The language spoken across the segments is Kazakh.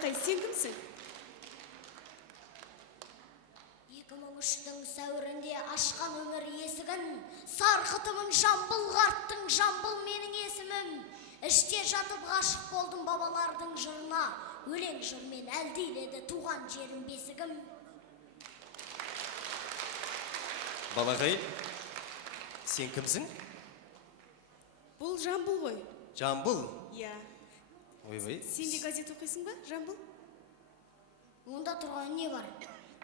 балақай, сен кімсің? 2003-тің сәуірінде ашқан өмір есігін, сарқытымын жамбыл қарттың, жамбыл менің есімім. Іште жатып ғашық болдым бабалардың жырына, өлең жырмен әлдиледі туған жерім бесігім. Балағай, сен кімсің? Бұл Жамбыл ғой. Жамбыл? Иә. Ойбай. Сен де газет оқисың ба, Жамбыл? Онда тұрған не бар?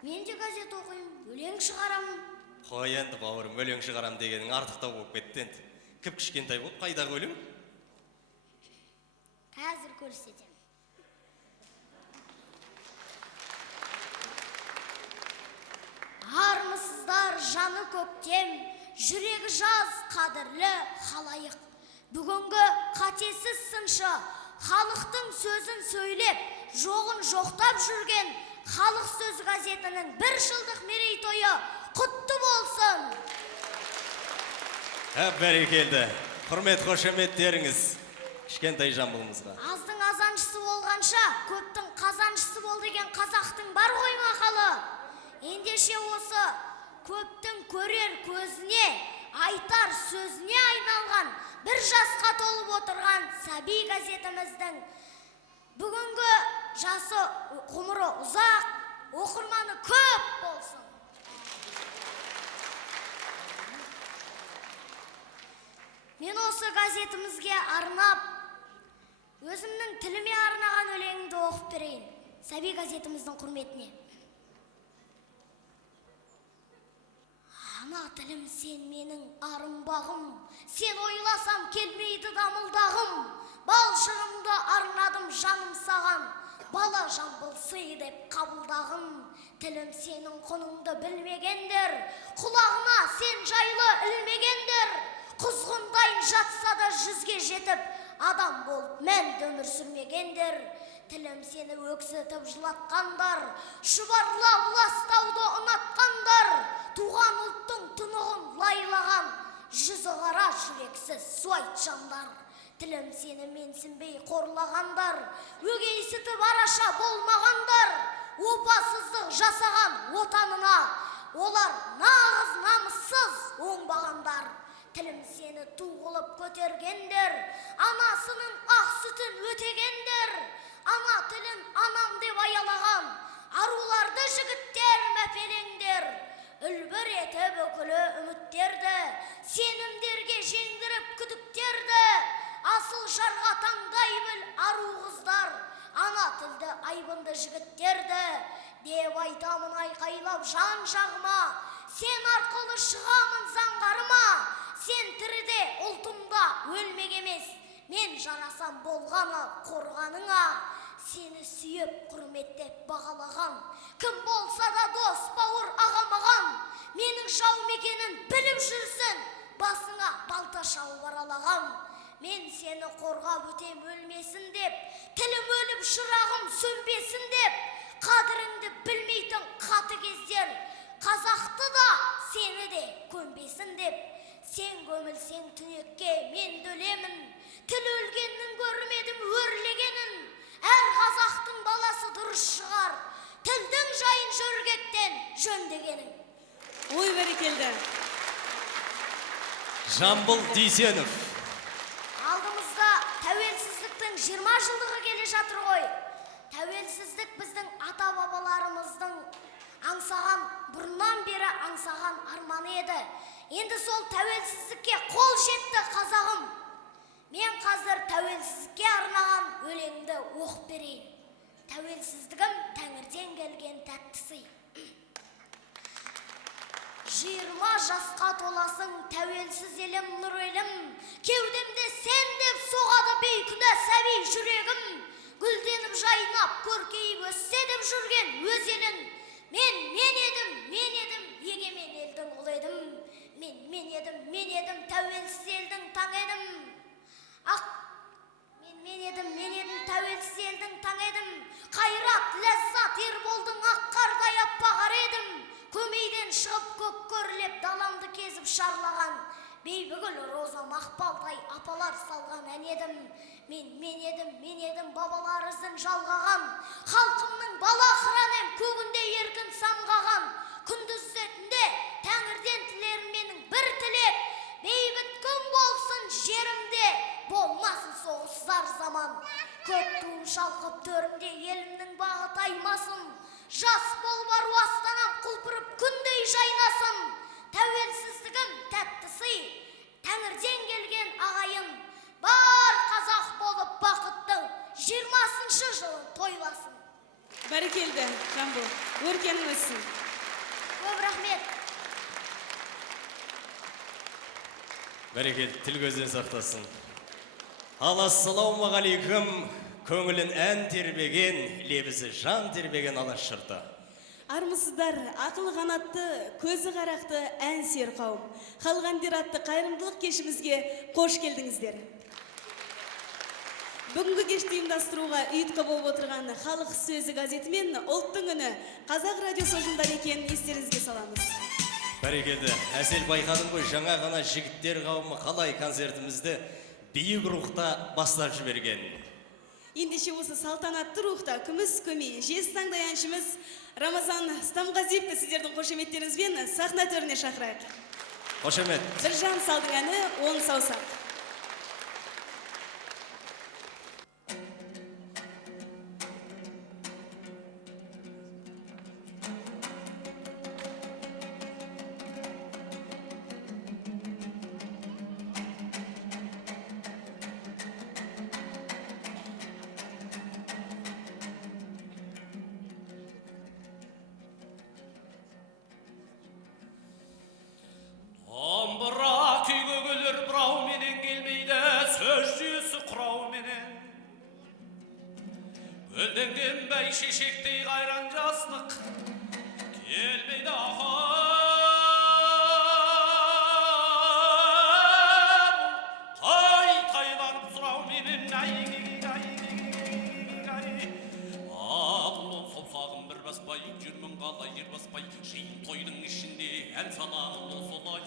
Мен де газет оқимын, өлең шығарамын. Қой енді бауырым, өлең шығарам дегенің артықтау болып кетті енді. Кіп кішкентай болып, қайдағы өлең? Қазір көрсетем. Армысыздар жаны көктем, жүрегі жаз қадірлі халайық. Бүгінгі қатесіз сыншы, халықтың сөзін сөйлеп, жоғын жоқтап жүрген Халық сөз газетінің 1 жылдық мерейтойы құтты болсын. Бәрекелді. Құрмет қошеметтеріңіз кішкентай Жамбылымызға. Аздың азаншысы болғанша, көптің қазаншысы бол деген қазақтың бар ғой мақалы. Ендеше осы көптің көрер көзіне, айтар сөзіне айналған 1 жасқа толып отырған Сәби газетіміздің бүгінгі жасы ғұмыры ұзақ, оқырманы көп болсын. Мен осы газетімізге арнап, өзімнің тіліме арнаған өлеңімді оқып берейін. Сәби газетіміздің құрметіне. Ана тілім сен менің арымбағым, сен ойласам келмейді дамылдағым. Балшығымды арнадым жаным саған, бала Жамбыл сый деп қабылдағым. Тілім сенің құныңды білмегендер, құлағына сен жайлы ілмегендер. Құзғындайын жатса да 100-ге жетіп, адам болып мәнді өмір сүрмегендер. Тілім сені өксітіп жылатқандар, шұбарлап ластауды ұнатқандар. Туған ұлттың тұнығын лайлаған, жүзі қара жүрексіз суайт жандар. Тілім сені менсінбей қорлағандар, өгейсітіп араша болмағандар. Опасыздық жасаған отанына, олар нағыз намыссыз оңбағандар. Тілім сені туғылып көтергендер, анасының ақ сүтін өтегендер. Ана тілін анам деп аялаған, аруларды жігіттер мәпелеңдер. Үлбір етіп өкілі үміттерді, сенімдерге жеңдіріп күдіктерді. Асыл жарға таңдай біл ару қыздар, ана тілді айбынды жігіттерді. Деп айтамын айқайлап жан жағыма, сен арқылы шығамын заңғарыма. Сен тіріде ұлтымда өлмек емес, мен жарасам болғаны қорғаныңа. Сені сүйіп құрметтеп бағалаған, кім болса да дос бауыр ағамаған. Менің жау мекенін біліп жүрсін, басыңа балта шауып аралаған. Мен сені қорғап өтем өлмесін деп, тілім өліп шырағым сөнбесін деп. Қадіріңді білмейтін қаты кездер, қазақты да сені де көнбесін деп. Сен көмілсең түнекке мен өлемін, тіл өлгеннің көрмедім өрлегенін. Әр қазақтың баласы дұрыс шығар, тілдің жайын жөргектен жөндегенің. Ой, бәрекелді. Жамбыл Дүйсенов. Алдымызда тәуелсіздіктің 20 жылдығы келе жатыр ғой. Тәуелсіздік біздің ата-бабаларымыздың аңсаған, бұрыннан бері аңсаған арманы еді. Енді сол тәуелсіздікке қол жетті қазағым. Мен қазір тәуелсіздікке арнаған өлеңді оқып берейін. Тәуелсіздігім тәңірден келген тәтті сый. 20 жасқа толасың тәуелсіз елім, нұр елім. Кеудемде сен деп соғады бейкүнә сәби жүрегім. Гүлденіп жайнап көркейіп өссе деп жүрген өз елін. Мен едім, егемен елдің ұлы едім. Мен едім, тәуелсіз елдің таңы едім. Мен едім, тәуелсіз елдің таңы едім. Қайрат, ләззат, ерболдың ақ қардай аппағар едім. Көмейден шығып көк көрлеп даламды кезіп шарлаған бейбігіл роза мақпалдай апалар салған ән едім. Мен едім бабалар ізін жалғаған. Халқымның бала қыранем көгінде еркін самғаған. Күндіз сетінде тәңірден тілерім менің бір тілек. Бейбіт күн болсын жерімде, болмасын соғыс зар заман. Көк туым шалқып төрімде елімнің бағы таймасын. Жас болып ару астанам құлпырып күндей жайнасын. Тәуелсіздігім тәтті сый, тәңірден келген ағайын. Бар қазақ болып бақытты 20-шы жылы тойласын. Бәрекелді, Жамбыл. Өркенің өссін. Көп рахмет. Бәрекелді, тіл көзден сақтасын. Ал ассалаумағалейкум, көңілін ән тербеген, лебізі жан тербеген алаш жұрты. Армысыздар, ақыл қанатты, көзі қарақты ән сер қауым. Халық әндері атты қайырымдылық кешімізге қош келдіңіздер. Бүгінгі кешті ұйымдастыруға ұйытқы болып отырған Халық сөзі газеті мен ұлттың үні Қазақ радиосы ұжымдар екенін естеріңізге саламыз. Бәрекелді, әсел байқадың ғой, жаңа ғана жігіттер қауымы қалай концертімізді биік рухта бастап жіберген. Ендеше осы салтанатты рухта күміс көмей жез таңдай әншіміз Рамазан Стамғазиевті сіздердің қошеметтеріңізбен сахна төріне шақырайық. Қошемет. Бір жан салдың әні 10 саусақ. Өлденген бәй шешектей қайран жастық келмейді ағам. Қайтайланып сұрау менен Ағылын саусағым бір баспай, жүрмін қалай ер баспай, жиын тойдың ішінде ән саламын солай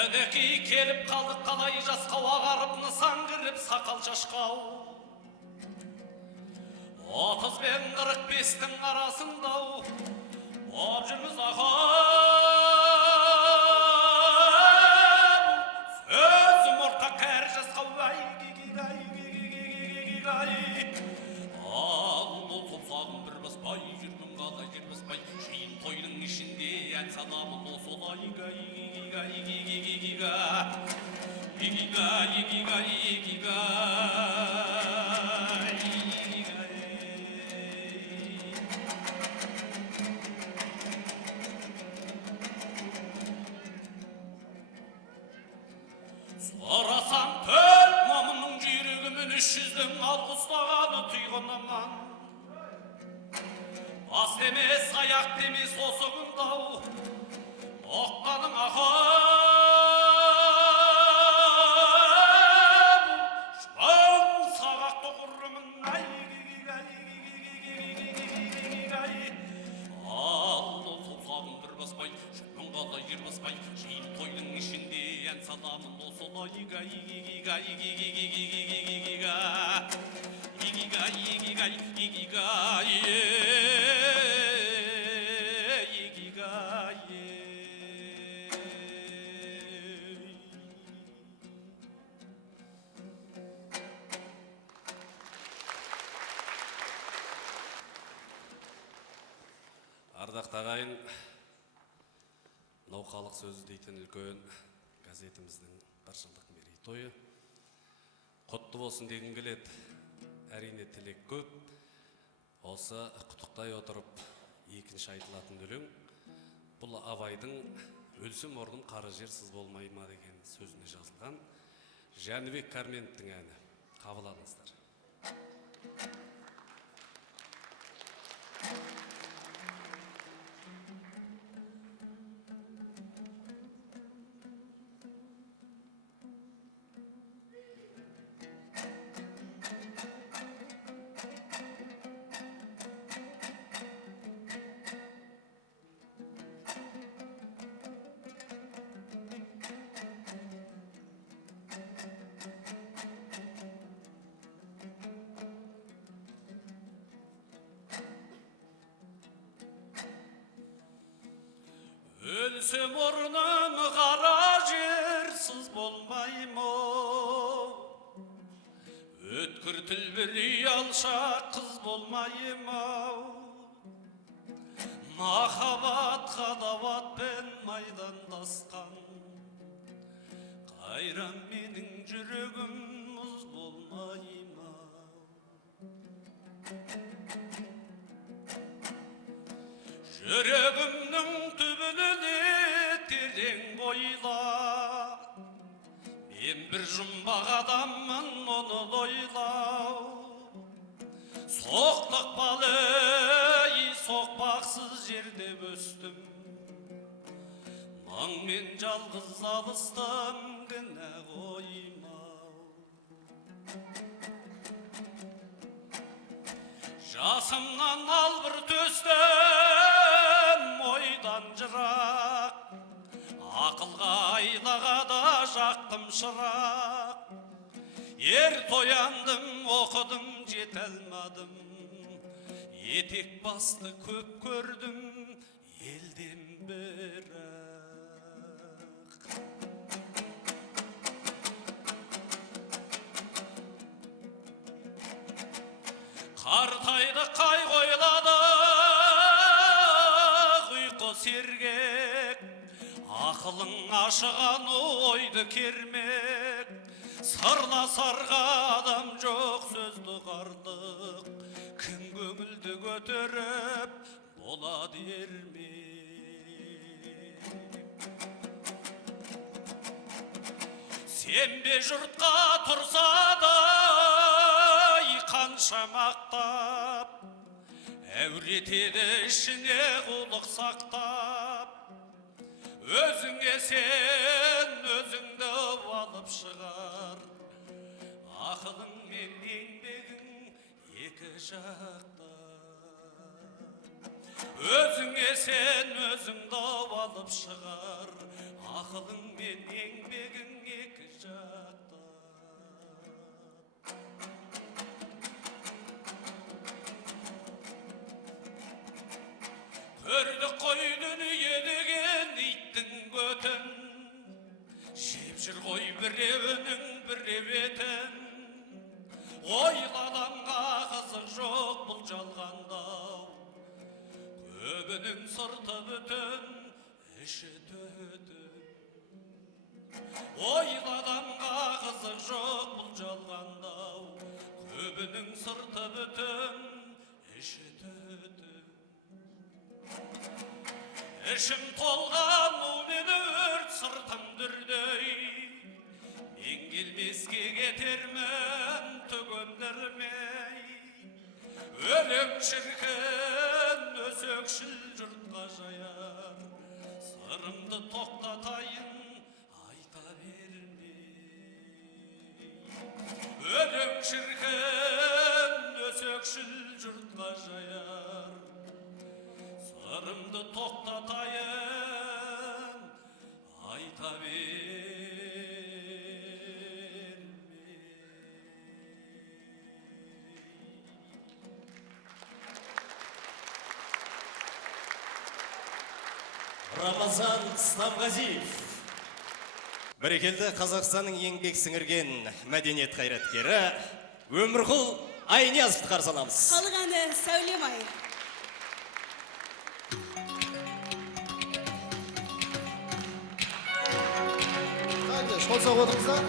Әнекей келіп қалдық қалай жасқау ағарып нысан кіріп сақал шашқау. 30 пен 45-тің арасындау боп жүрміз ағам. Сөзім орта кәрі жасқау Ал ол саусағым бір баспай, жүрмін қалай жер баспай, жиын тойдың ішінде ән саламын солай Сорасам төрт момынның жүйрегімен 300-дің алғы ұстағаны тұйғын аман. Бас демес, аяқ демес осы күндау, оққаның ағам. Шуан сағақты құрымын Ал ол саусағым бір баспай, жүрмін қалай жер баспай, жиын тойдың ішінде ән саламын солай Ардақты ағайын, мынау халық сөзі дейтін үлкен газетіміздің 1 жылдық мерейтойы құтты болсын дегім келеді. Әрине тілек көп. Осы құттықтай отырып екінші айтылатын өлең бұл Абайдың өлсем орным қара жер сыз болмай ма деген сөзіне жазылған Жәнібек Кәрменовтің әні. Қабыл алыңыздар. өлсем орным қара жерсіз болмаймы? Өткір тілбірей алшақ қыз болмаймы? Махаббат қадаватпен майдандасқан қайран менің жүрегім мұз болмаймы? Жүрегімнің түбіне терең бойла, мен бір жұмбақ адаммын, оны ойлау. Соқтықпалы, соқпақсыз жерде өстім, маң мен жалғыз алыстым, кінә қоймау. Жасымнан албыр төстім, ойдан жырақ, ақылға айлағада жақтым шырақ. Ер тояндым, оқыдым, жете алмадым, етек басты көп көрдім, елден бірақ. Қартайды қай қойлады, ұйқы сергек, ақылың ашыған ойды кермек. Сырласарға адам жоқ, сөзді қарлық, кім көңілді көтеріп болады ермек. Сенбе жұртқа тұрса да қанша мақтап, әуретеді ішіне қулық сақтап. Өзіңе сен, өзіңді алып шығар, ақылың мен еңбегің екі жақта. Өзіңе сен, өзіңді алып шығар, ақылың мен еңбегің екі жақта. Көрдік қой дүние деген иттің көтін, жеп жүр ғой біреуінің біреу етін. Ойлы адамға қызық жоқ, бұл жалғандау, көбінің сырты бүтін, іші түтін. Ойлы адамға қызық жоқ, бұл жалғандау, көбінің сырты бүтін, іші түтін. Ішім толған мен өрт, сыртым дүрдей, мен келмеске кетермін түгендірмей. Өлең шіркін өсекшіл жұртқа жаяр, сырымды тоқтатайын айта бермей. Өлең шіркін өсекшіл жұртқа жаяр, сырымды тоқтатайын айта бермей. Рамазан Стамғазиев. Бәрекелді Қазақстанның еңбек сіңірген мәдениет қайраткері Өмірқұл Айниязовты қарсы аламыз. Халық әні Сәулем ай. Қол отырыңыздар.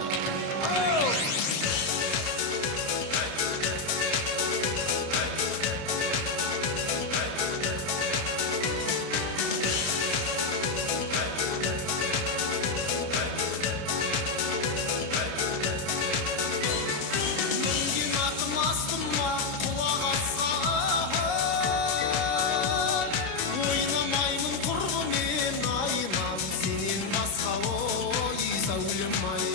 Мінген атым астыма құлақ асқан, ойнамаймын құрбымен айнам, сенен басқа ой сәулем ай.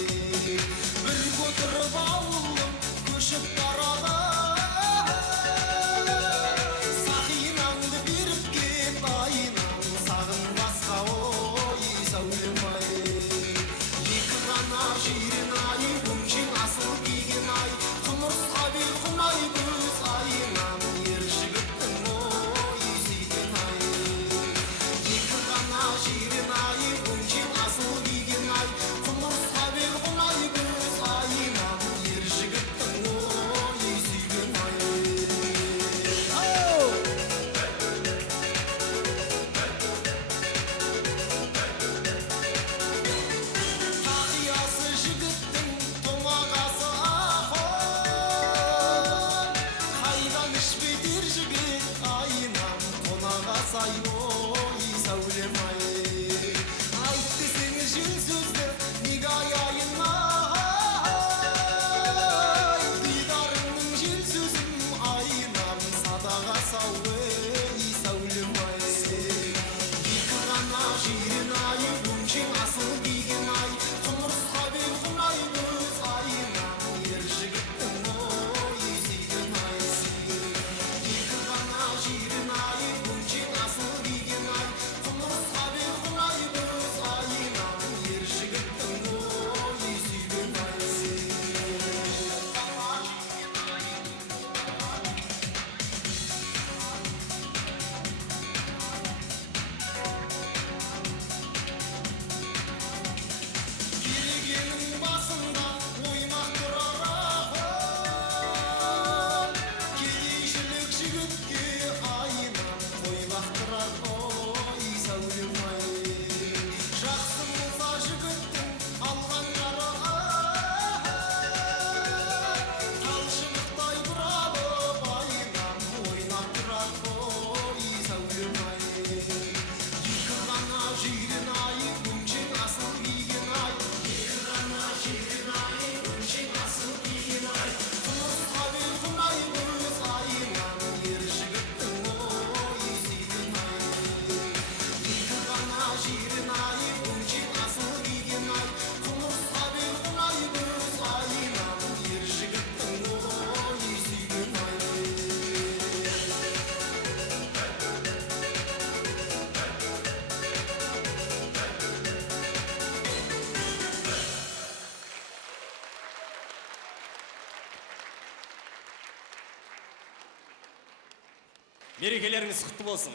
Мерекелеріңіз құтты болсын.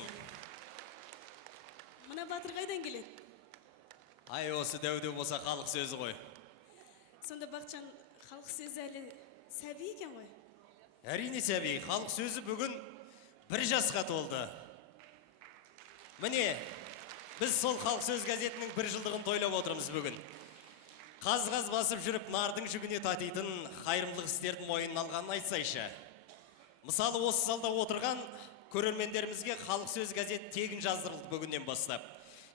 Мына батыр қайдан келеді? Ай, осы дәуде болса халық сөзі ғой. Сонда Бақытжан халық сөзі әлі сәби екен ғой. Әрине сәби, халық сөзі бүгін 1 жасқа толды. Міне, біз сол халық сөз газетінің 1 жылдығын тойлап отырмыз бүгін. Қаз-қаз басып жүріп, нардың жүгіне татитын қайырымдылық істердің мойнына алғанын айтсайшы. Мысалы, осы залда отырған көрермендерімізге халық сөз газет тегін жаздырылды бүгіннен бастап.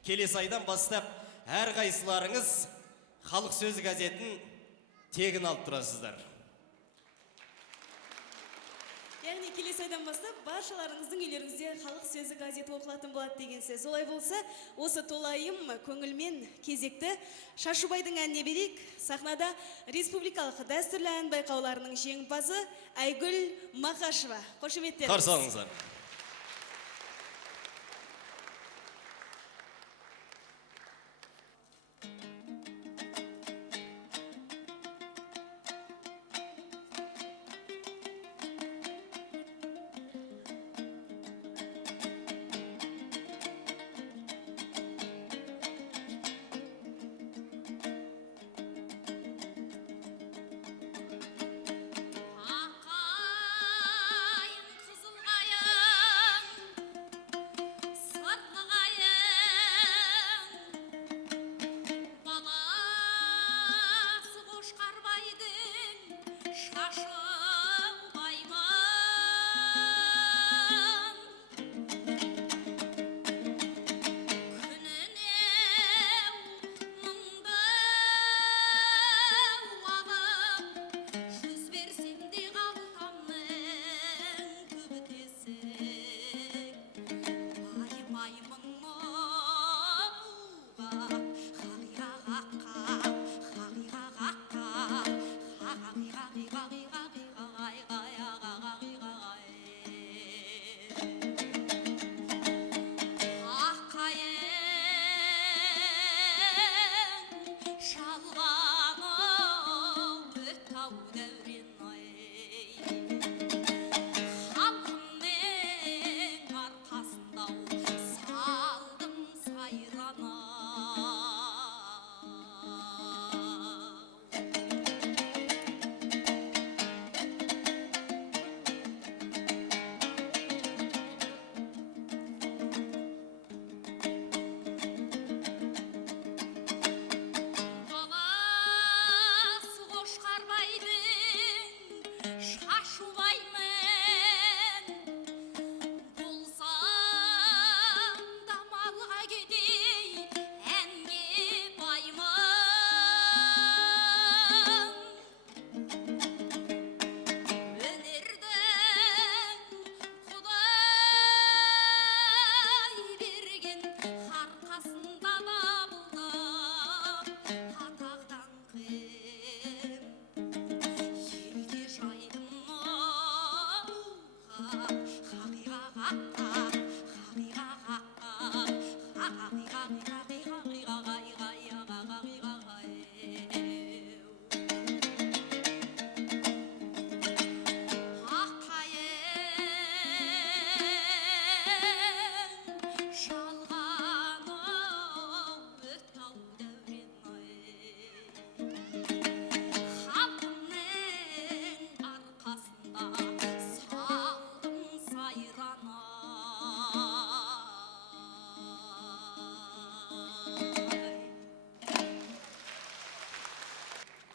Келесі айдан бастап әр қайсыларыңыз халық сөз газетін тегін алып тұрасыздар. Яғни келесі айдан бастап баршаларыңыздың үйлеріңізде халық сөзі газеті оқылатын болады деген сөз. Олай болса, осы толайым көңілмен кезекті Шашубайдың әніне берейік. Сахнада республикалық дәстүрлі ән байқауларының жеңімпазы Айгүл Мақашева. Қошеметтеріңіз. Қарсы алыңыздар. Ақайың қызыл қайың, сырлы қайың, баласы Қошқарбайдың Шашубаймын.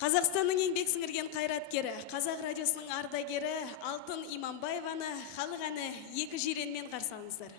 Қазақстанның еңбек сіңірген қайраткері, Қазақ радиосының ардагері Алтын Иманбаеваны халық әні 2 жиренмен қарсы алыңыздар.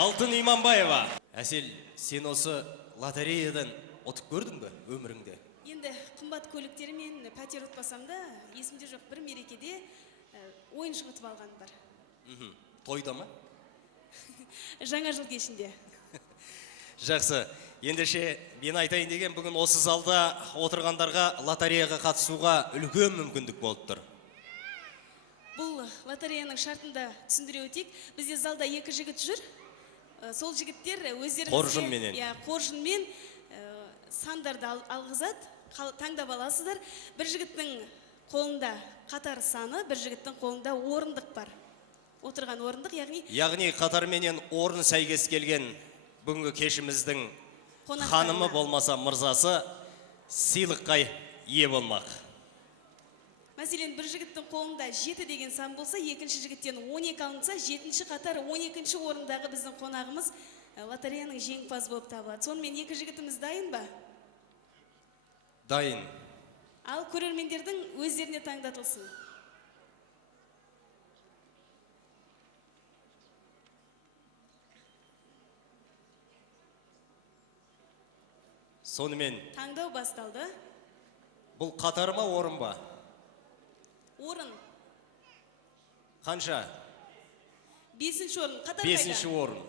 Алтын Иманбаева. Әсел, сен осы лотереядан ұтып көрдің бе өміріңде? Енді қымбат көліктермен пәтер ұтпасам да, есімде жоқ, бір мерекеде ойыншық ұтып алған бар. Тойда ма? Жаңа жыл кешінде. Жақсы. Ендеше мен айтайын деген, бүгін осы залда отырғандарға лотереяға қатысуға үлкен мүмкіндік болып тұр. Бұл лотереяның шартында түсіндіре өтейік. Бізде залда екі жігіт жүр. Сол жігіттер өздеріңізге қоржынмен сандарды алғызады, таңдап аласыздар. Бір жігіттің қолында қатар саны, бір жігіттің қолында орындық бар. Отырған орындық, Яғни қатарменен орын сәйкес келген бүгінгі кешіміздің Қонақтарына. ханымы болмаса мырзасы сыйлыққа ие болмақ. Мәселен, бір жігіттің қолында 7 деген сан болса, екінші жігіттен 12 алынса, 7-ші қатар 12-ші орындағы біздің қонағымыз лотереяның жеңімпазы болып табылады. Сонымен екі жігітіміз дайын ба? Дайын. Ал көрермендердің өздеріне таңдатылсын. Сонымен Таңдау басталды. бұл қатар ма, орын ба? Орын. Қанша? 5-ші орын. Қатар қайда? 5-ші орын.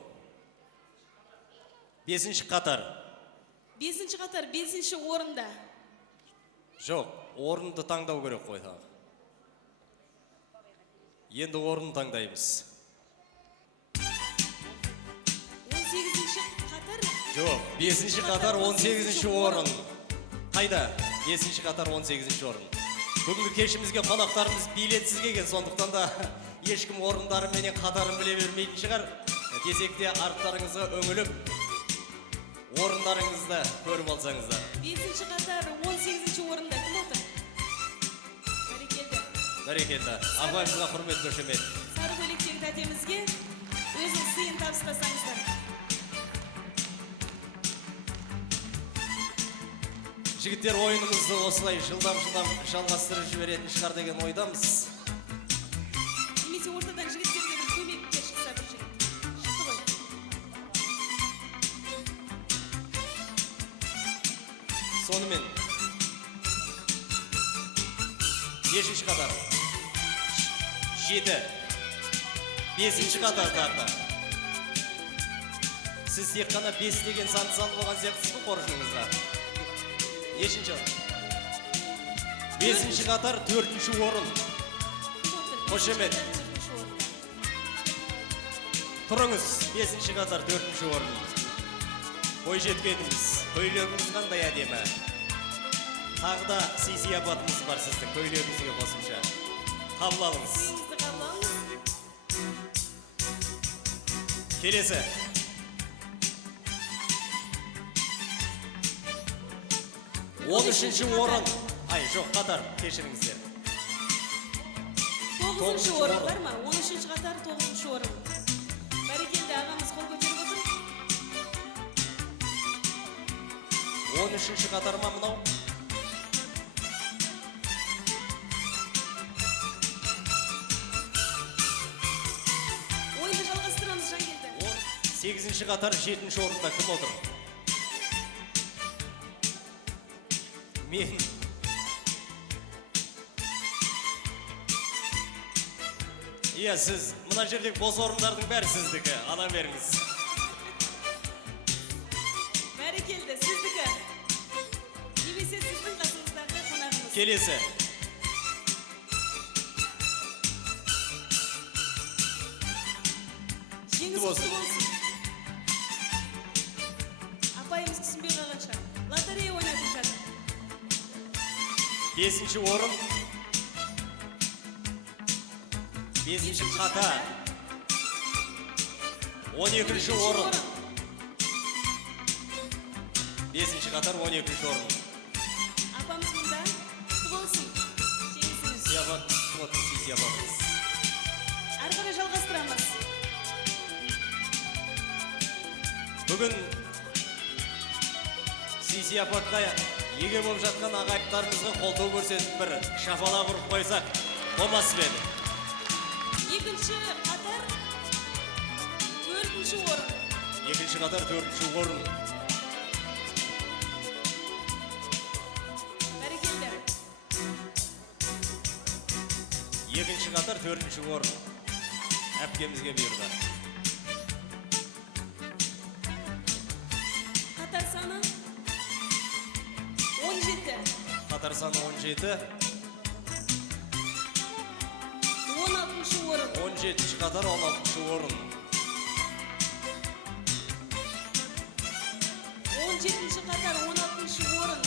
5-ші қатар. 5-ші қатар 5-ші орында. Жоқ, орынды таңдау керек қой тағы. Енді орын таңдаймыз. 18-ші қатар. Жоқ, 5-ші қатар 18-ші орын. Қайда? 5-ші қатар 18-ші орын. Бүгінгі кешімізге қонақтарымыз билетсіз келген, сондықтан да ешкім орындары менен қатарын біле бермейтін шығар. Десек те арттарыңызға өңіліп, орындарыңызды көріп алсаңыздар. 5-ші қатар 18-ші орында кім отыр? Бәрекелді. Бәрекелді. Абайымызға құрмет көрсемет. Сары көйлектегі тәтемізге өзінің сыйын табыстасаңыздар. Жігіттер, ойынымызды осылай жылдам-жылдам жалғастырып жіберетін шығар деген ойдамыз. Немесе ортадан жігіттерге бір көмекке шықса бір жігіт. Шықты ғой. Сонымен 5-ші қатар 7 5-ші қатар тарта. Сіз тек қана 5 деген санды салып болған сияқтысыз ғой қоржыныңызға. Нешінші орын? 5-ші қатар 4-ші орын. Қошемет. Тұрыңыз, 5-ші қатар 4-ші орын. Ой жеткеніміз, көйлегіңіз қандай әдемі. Тағы да сый-сияпатыңыз бар сіздің көйлегіңізге қосымша. Қабыл алыңыз. Сыйыңызды қабыл алыңыз. Келесі. 13-ші орын. Ай, жоқ, қатар, кешіріңіздер. 9-ші орын бар ма? 13-ші қатар 9-ші орын. Бәрекелді ағамыз қол көтеріп отыр. 13-ші қатар ма мынау? Ойынды жалғастырамыз, Жангелді. 8-ші қатар 7-ші орында кім отыр? Мен. Иә, сіз мына жердегі бос орындардың бәрі сіздікі. Ала беріңіз. Бәрекелді, сіздікі. Немесе сіздің қасыңыздағы қонағымыз. Келесі. Жеңіс құтты болсын. Апайымыз түсінбей қалғанша. Лотерея ойнатып жатыр. 5-ші орын. 5-ші қатар. 12-ші орын. 5-ші қатар 12-ші орын. Апамыз мұнда. Құтты болсын. Жеңісіңіз. Сияпат, вот, сияпатыңыз. Әрі қарай жалғастырамыз. Бүгін сияпатқа еге болып жатқан ағайыптарымызға қолдау көрсетіп бір шапалақ ұрып қойсақ, болмас па еді? 2-ші қатар 4-ші орын. 2-ші қатар 4-ші орын. Бәрекелді. 2-ші қатар 4-ші орын. Әпкемізге бұйырды. Қатар саны 17. Қатар саны 17. 16-ші орын. 17-ші қатар 16-ші орын. 17-ші қатар 16-ші орын.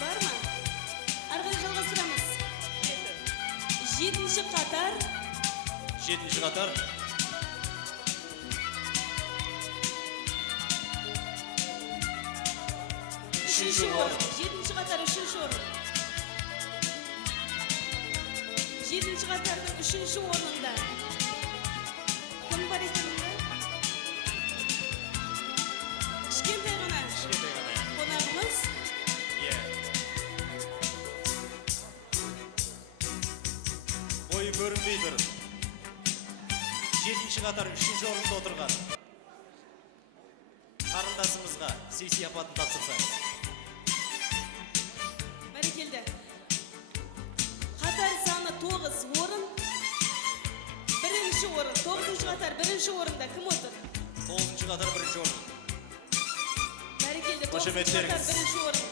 Бар ма? 7-ші қатар 7-ші қатар. Үшінші орын. 7-ші қатар 3-ші орын. 7-ші қатардың 3-ші орнында. Кім бар екен мұнда? Кішкентай ғана қонағымыз. Бойы көрінбей тұр. 7-ші қатар 3-ші орында отырған қарындасымызға сый-сияпатын тапсырсаңыз. Бәрекелді. Қатар саны 9 орын. 1-ші орын. 9-ші қатар 1-ші орында кім отыр? 9-ші қатар 1-ші орын. Бәрекелді. 9-ші Қошеметтеріңіз. қатар 1-ші орын.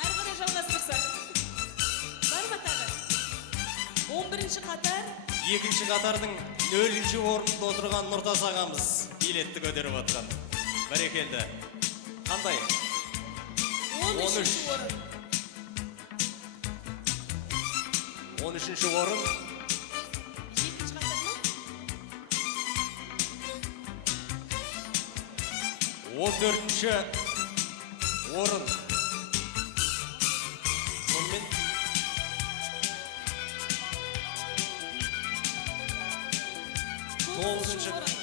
Әрі қарай жалғастырсақ. Бар ма тағы? 11-ші қатар 2-ші қатардың 0-ші орында отырған Нұртас ағамыз билетті көтеріп отырған. Бәрекелді. Қандай? 13-ші орын. 13-ші орын. 7-ші қатар ма? 14-ші орын. Сонымен 9-ші орын.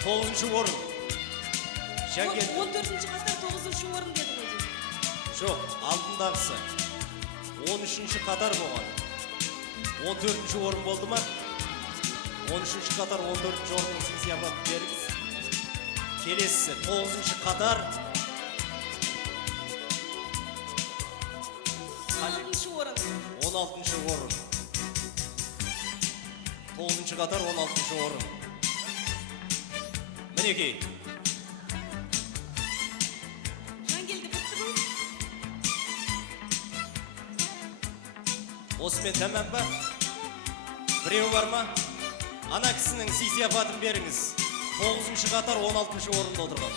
9-ші орын. Жәнген. 14-ші қатар 9-ші орын деді ғой. Жоқ, алдындағысы. 13-ші қатар болған. 14-ші орын болды ма? 13-ші қатар 14-ші орынның сый-сияпатын беріңіз. Келесі 9-ші қатар 16-ші орын. 16-ші орын. 9-ші қатар 16-ші орын. Мінекей. Жангелді бітті ғой. Осымен тәмәм ба? Біреу бар ма? Ана кісінің сый-сияпатын беріңіз. 9-ші қатар 16-ші орында отырған.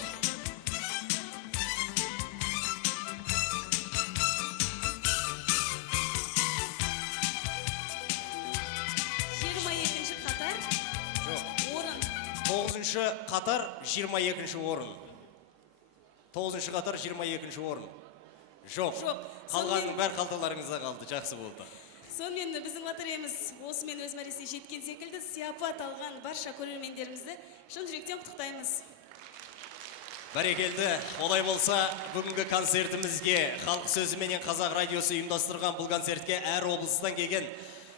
Жоқ. Орын. 9-ші қатар 22-ші орын. 9-ші қатар 22-ші орын. Жоқ. Жоқ. Қалғанның бәр қалталарыңызда қалды. Жақсы болды. Сонымен біздің лотереямыз осымен өз мәресіне жеткен секілді сияпат алған барша көрермендерімізді шын жүректен құттықтаймыз. Бәрекелді. Олай болса, бүгінгі концертімізге халық сөзі менен Қазақ радиосы ұйымдастырған бұл концертке әр облыстан келген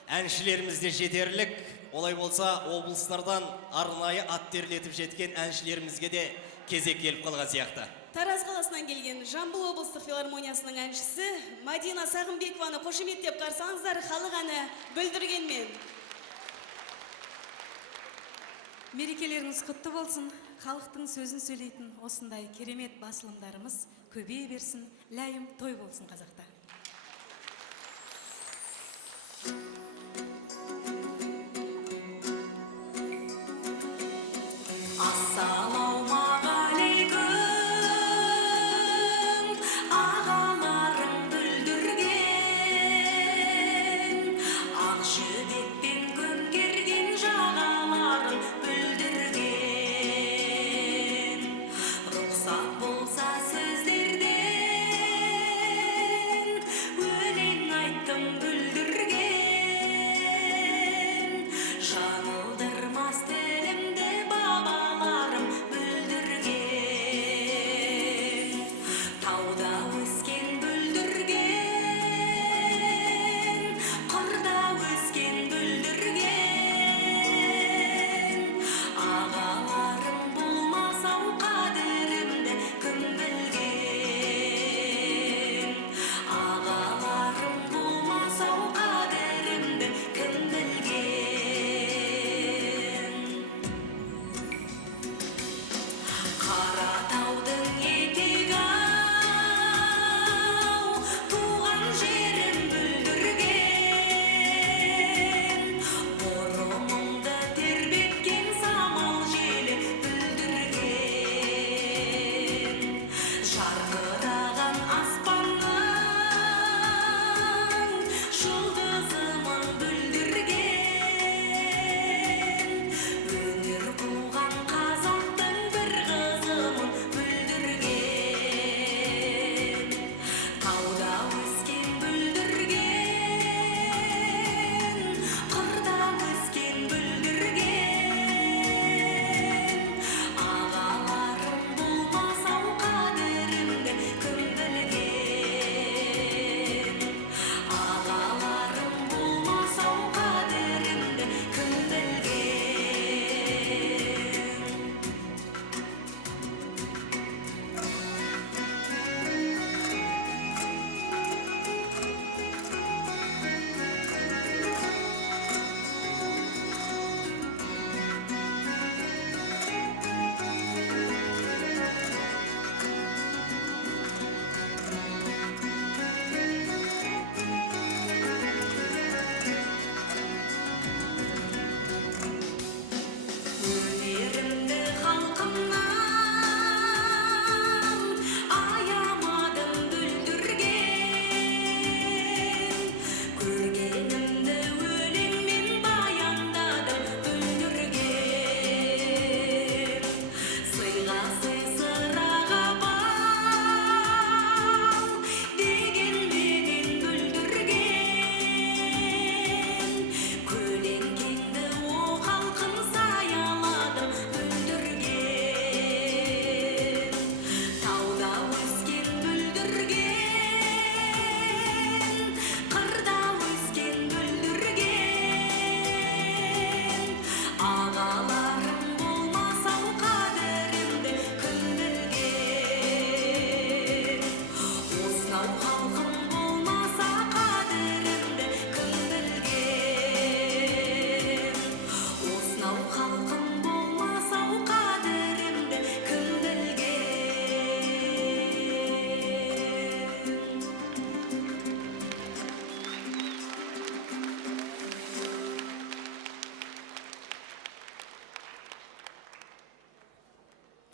әншілеріміз де жетерлік. Олай болса, облыстардан арнайы ат терлетіп жеткен әншілерімізге де кезек келіп қалған сияқты. Тараз қаласынан келген Жамбыл облыстық филармониясының әншісі Мадина Сағынбекованы қошеметтеп қарсаңыздар халық әні бүлдіргенмен. Мерекелеріңіз құтты болсын, халықтың сөзін сөйлейтін осындай керемет басылымдарымыз көбейе берсін, ләйім той болсын қазақта. Ассалаумағалейкум, ағаларым бүлдірген, ақ жібекпен көмкерген жағаларым бүлдірген. Рұқсат болса сіздерден,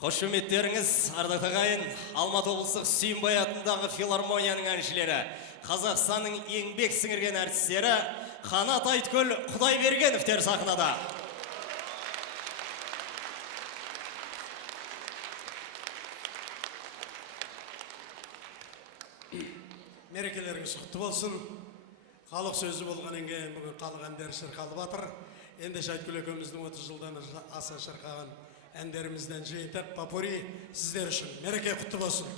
Қошеметтеріңіз, ардақ ағайын, Алматы облыстық Сүйінбай атындағы филармонияның әншілері, Қазақстанның еңбек сіңірген әртістері, Қанат Айткөл Құдайбергеновтер сахнада. Мерекелеріңіз құтты болсын. Халық сөзі болғаннан кейін бүгін халық әндері шырқалып жатыр. Ендеше Айткүл екеуміздің 30 жылдан аса шырқаған әндерімізден жиынтық попури сіздер үшін. Мереке құтты болсын.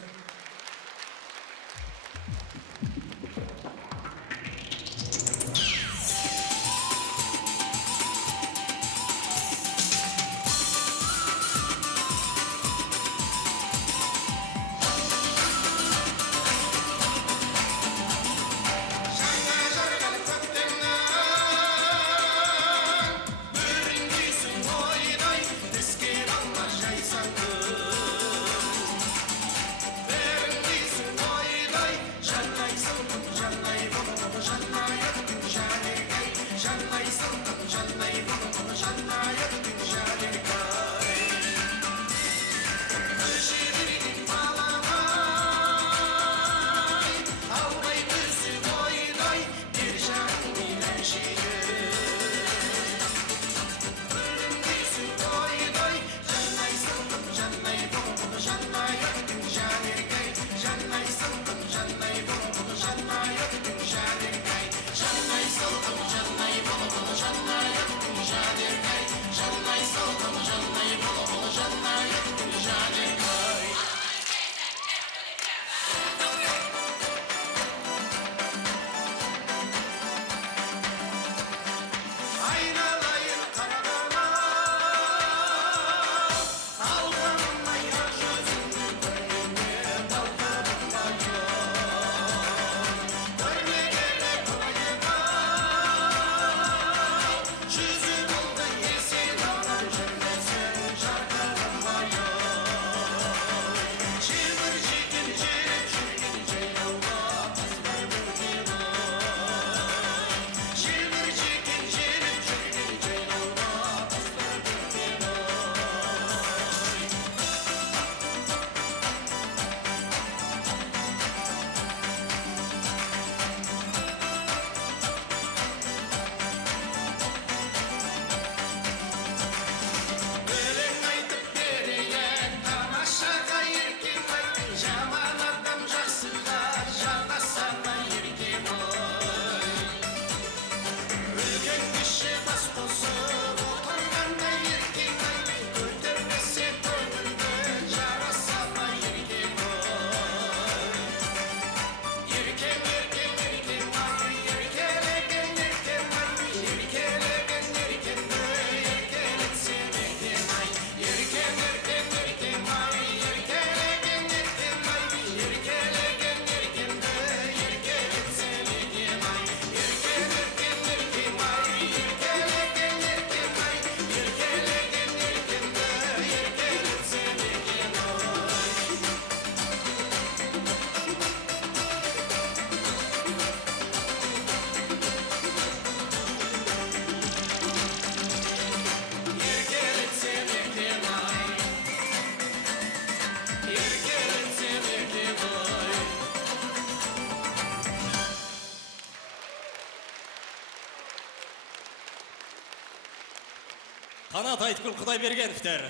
Қанат Айткүл Құдайбергеновтер,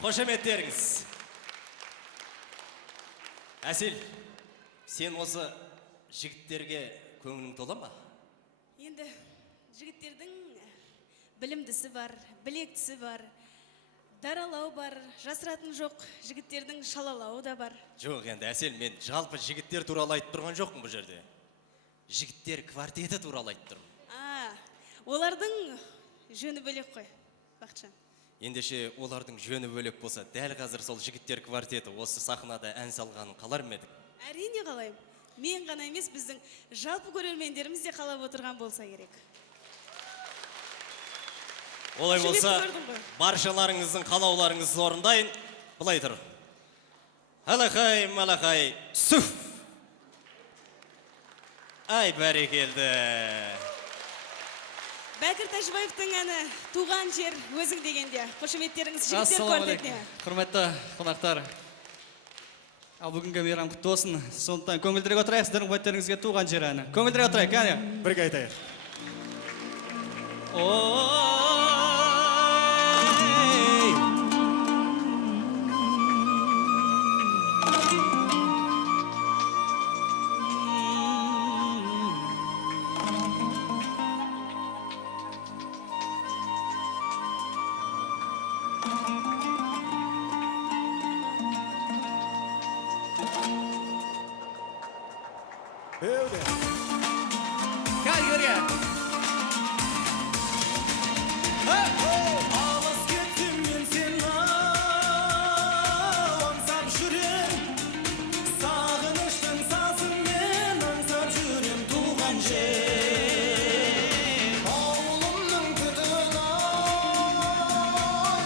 қошеметтеріңіз. Әсел, сен осы жігіттерге көңілің тола ма? Енді жігіттердің білімдісі бар, білектісі бар, даралау бар, жасыратын жоқ, жігіттердің шалалауы да бар. Жоқ, енді Әсел, мен жалпы жігіттер туралы айтып тұрған жоқпын бұл жерде. Жігіттер квартеті туралы айтып тұрмын. Олардың жөні бөлек қой, Бақытжан. Ендеше олардың жөні бөлек болса, дәл қазір сол жігіттер квартеті осы сахнада ән салғанын қалар ма едік? Әрине қалайым. Мен ғана емес, біздің жалпы көрермендеріміз де қалап отырған болса керек. Олай болса, баршаларыңыздың қалауларыңызды орындайын. Былай тұр. Алақай, малақай, сүф! Ай, бәрекелді. Бәкір Тәжібаевтың әні «Туған жер өзің» дегенде. Қошеметтеріңіз жігіттер Ассалаумағалейкум. квартетіне. Құрметті қонақтар. Ал бүгінгі мейрам құтты болсын. Сондықтан көңілдірек отырайық, сіздердің қуаттеріңізге туған жер әні. Көңілдірек отырайық, әне. Бірге айтайық. Кәл көрге. Алыс кеттім мен сені аңсап жүрем, сағыныштың сазымен аңсап жүрем туған жер. Ауылымның түтін ай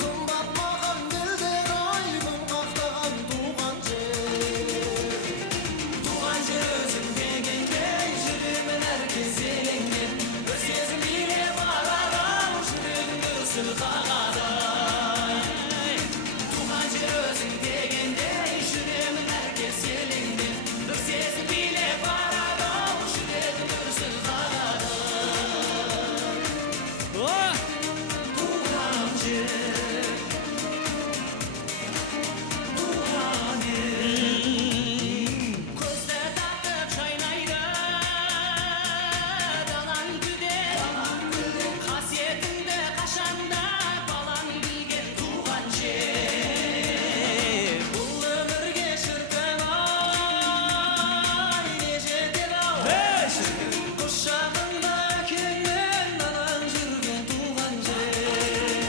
қымбат маған белдер айбын қақтаған туған жер. Туған жер өзің дегенде жүремін әр кез елеңдеп, бір сезім билеп барады жүрегім дүрсіл қағады. Туған жер өзің дегенде жүремін әр кез елеңдеп, бір сезім билеп барады жүрегім дүрсіл қағады. Туған жер, туған ел. Көзді тартып жайнайды далаң гүлдер, қасиетіңді қашанда балаң білген туған жер. Бұл өмірге шіркін ай не жетер ау, құшағында әкеңмен анаң жүрген туған жер.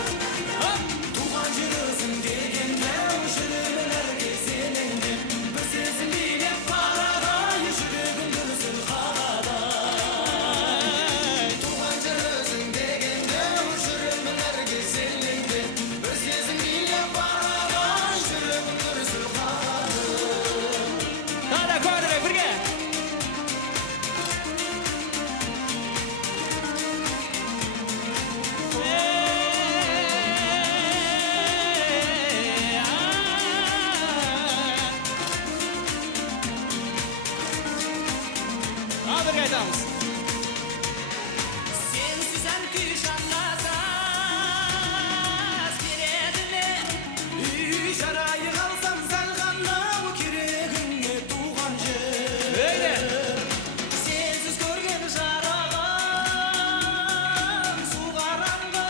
Туған жер өзің дегенде жүремін әр кез елеңдеп, бір сезім билеп барады жүрегім дүрсіл қағады. Туған жер өзің дегенде жүремін әр кез елеңдеп, бір сезім билеп барады жүрегім дүрсіл қағады. Тағы көңілдірек бірге. Ал бірге айтамыз. Sensiz ән күй жанға саз береді ме? Үй жарайы қалсам сәл ғана керегіңе туған жер. Сенсіз көрген жарығым су қараңғы,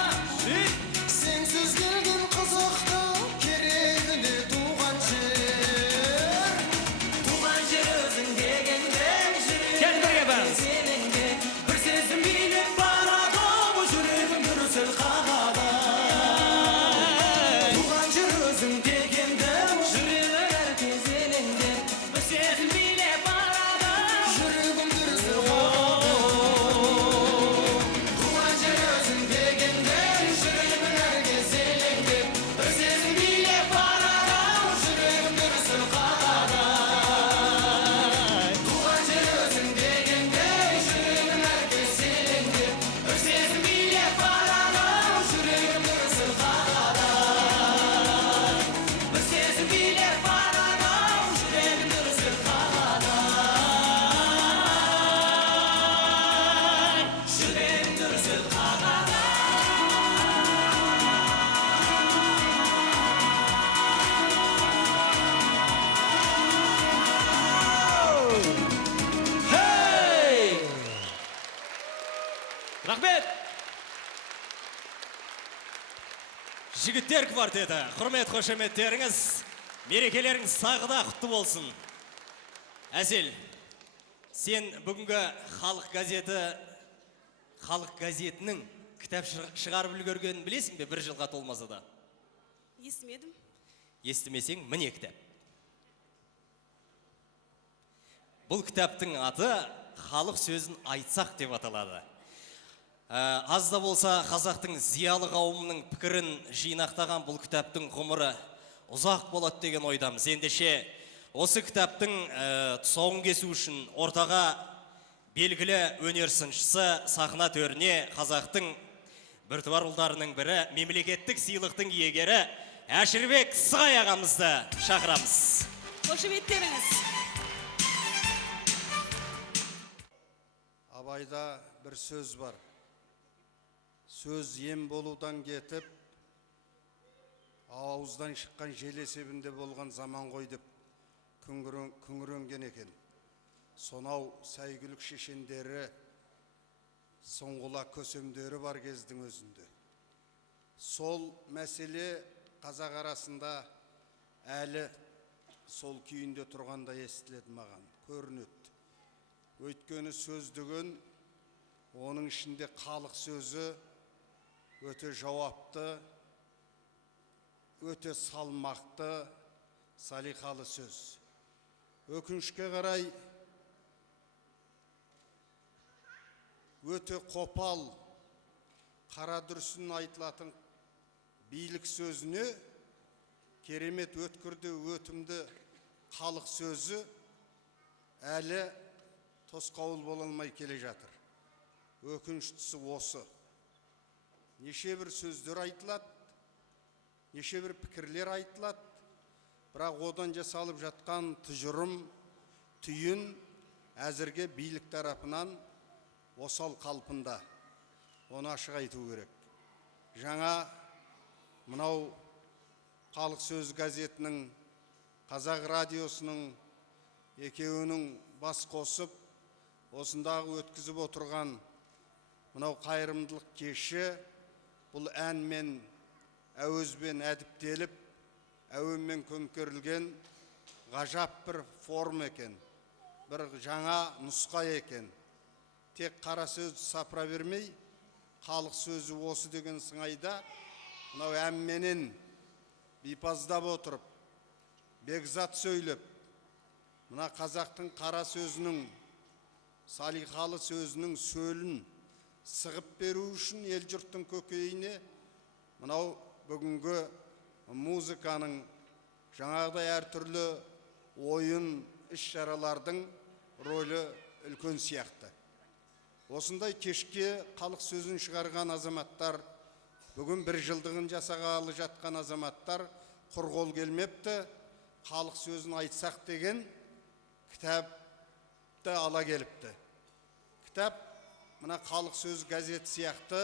сенсіз келген қызықты керегіне туған жер. Туған жер өзің дегенде Кәл бірге бәріміз. сеніңде бір сезім билеп барады жүрегім дүрсіл қағады. Туған жер өзің дегенде жүремін әр кез елеңдеп, бір сезім билеп барады жүрегім дүрсіл қағады. Туған жер өзің дегенде жүремін әр кез елеңдеп, бір сезім билеп барады жүрегім дүрсіл қағады. Туған жер өзің дегенде жүремін әр кез елеңдеп, бір сезім билеп барады жүрегім дүрсіл қағады. Бір сезім билеп барады жүрегім дүрсіл қағады. Жүрегім дүрсіл қағады. Рахмет. Жігіттер квартеті, құрмет қошеметтеріңіз, мерекелеріңіз сағыда құтты болсын. Әсел, сен бүгінгі халық газетінің кітап шығарып үлгергенін білесің бе, бір жылға толмаса да? Естімедім. Естімесең, міне кітап. Бұл кітаптың аты «Халық сөзін айтсақ» деп аталады. Аз да болса қазақтың зиялы қауымының пікірін жинақтаған бұл кітаптың ғұмыры ұзақ болады деген ойдамыз. Ендеше осы кітаптың тұсауын кесу үшін ортаға белгілі өнер сыншысы сахна төріне қазақтың біртуар ұлдарының бірі, мемлекеттік сыйлықтың иегері Әшірбек Сығай ағамызды шақырамыз. Қошеметтеріңіз. Абайда бір сөз бар. Сөз ем болудан кетіп, ауыздан шыққан жел есебінде болған заман ғой деп күңіренген екен. Сонау сәйгүлік шешендері, соңғыла көсемдері бар кездің өзінде. Сол мәселе қазақ арасында әлі сол күйінде тұрғанда естіледі маған, көрінеді. Өйткені сөздігін, оның ішінде халық сөзі өте жауапты, өте салмақты, салиқалы сөз. Өкінішке қарай өте қопал, қара дүрсін айтылатын билік сөзіне керемет өткірді, өтімді халық сөзі әлі тосқауыл бола алмай келе жатыр. Өкініштісі осы. Неше бір сөздер айтылады, неше бір пікірлер айтылады, бірақ одан жасалып жатқан тұжырым, түйін әзірге билік тарапынан осал қалпында. Оны ашық айту керек. Жаңа мынау Халық сөз газетінің, Қазақ радиосының екеуінің бас қосып, осындағы өткізіп отырған мынау қайырымдылық кеші, бұл әнмен, әуезбен әдіптеліп, әуенмен көмкерілген ғажап бір форм екен, бір жаңа нұсқа екен. Тек қара сөз сапыра бермей, халық сөзі осы деген сыңайда, мынау әмменен бипаздап отырып, бекзат сөйлеп, мына қазақтың қара сөзінің, салиқалы сөзінің сөлін сығып беру үшін ел жұрттың көкейіне мынау бүгінгі музыканың жаңағыдай әртүрлі ойын, іс-шаралардың рөлі үлкен сияқты. Осындай кешке халық сөзін шығарған азаматтар, бүгін бір жылдығын жасағалы жатқан азаматтар құр қол келмепті, халық сөзін айтсақ деген кітапты ала келіпті. Кітап мына халық сөз газет сияқты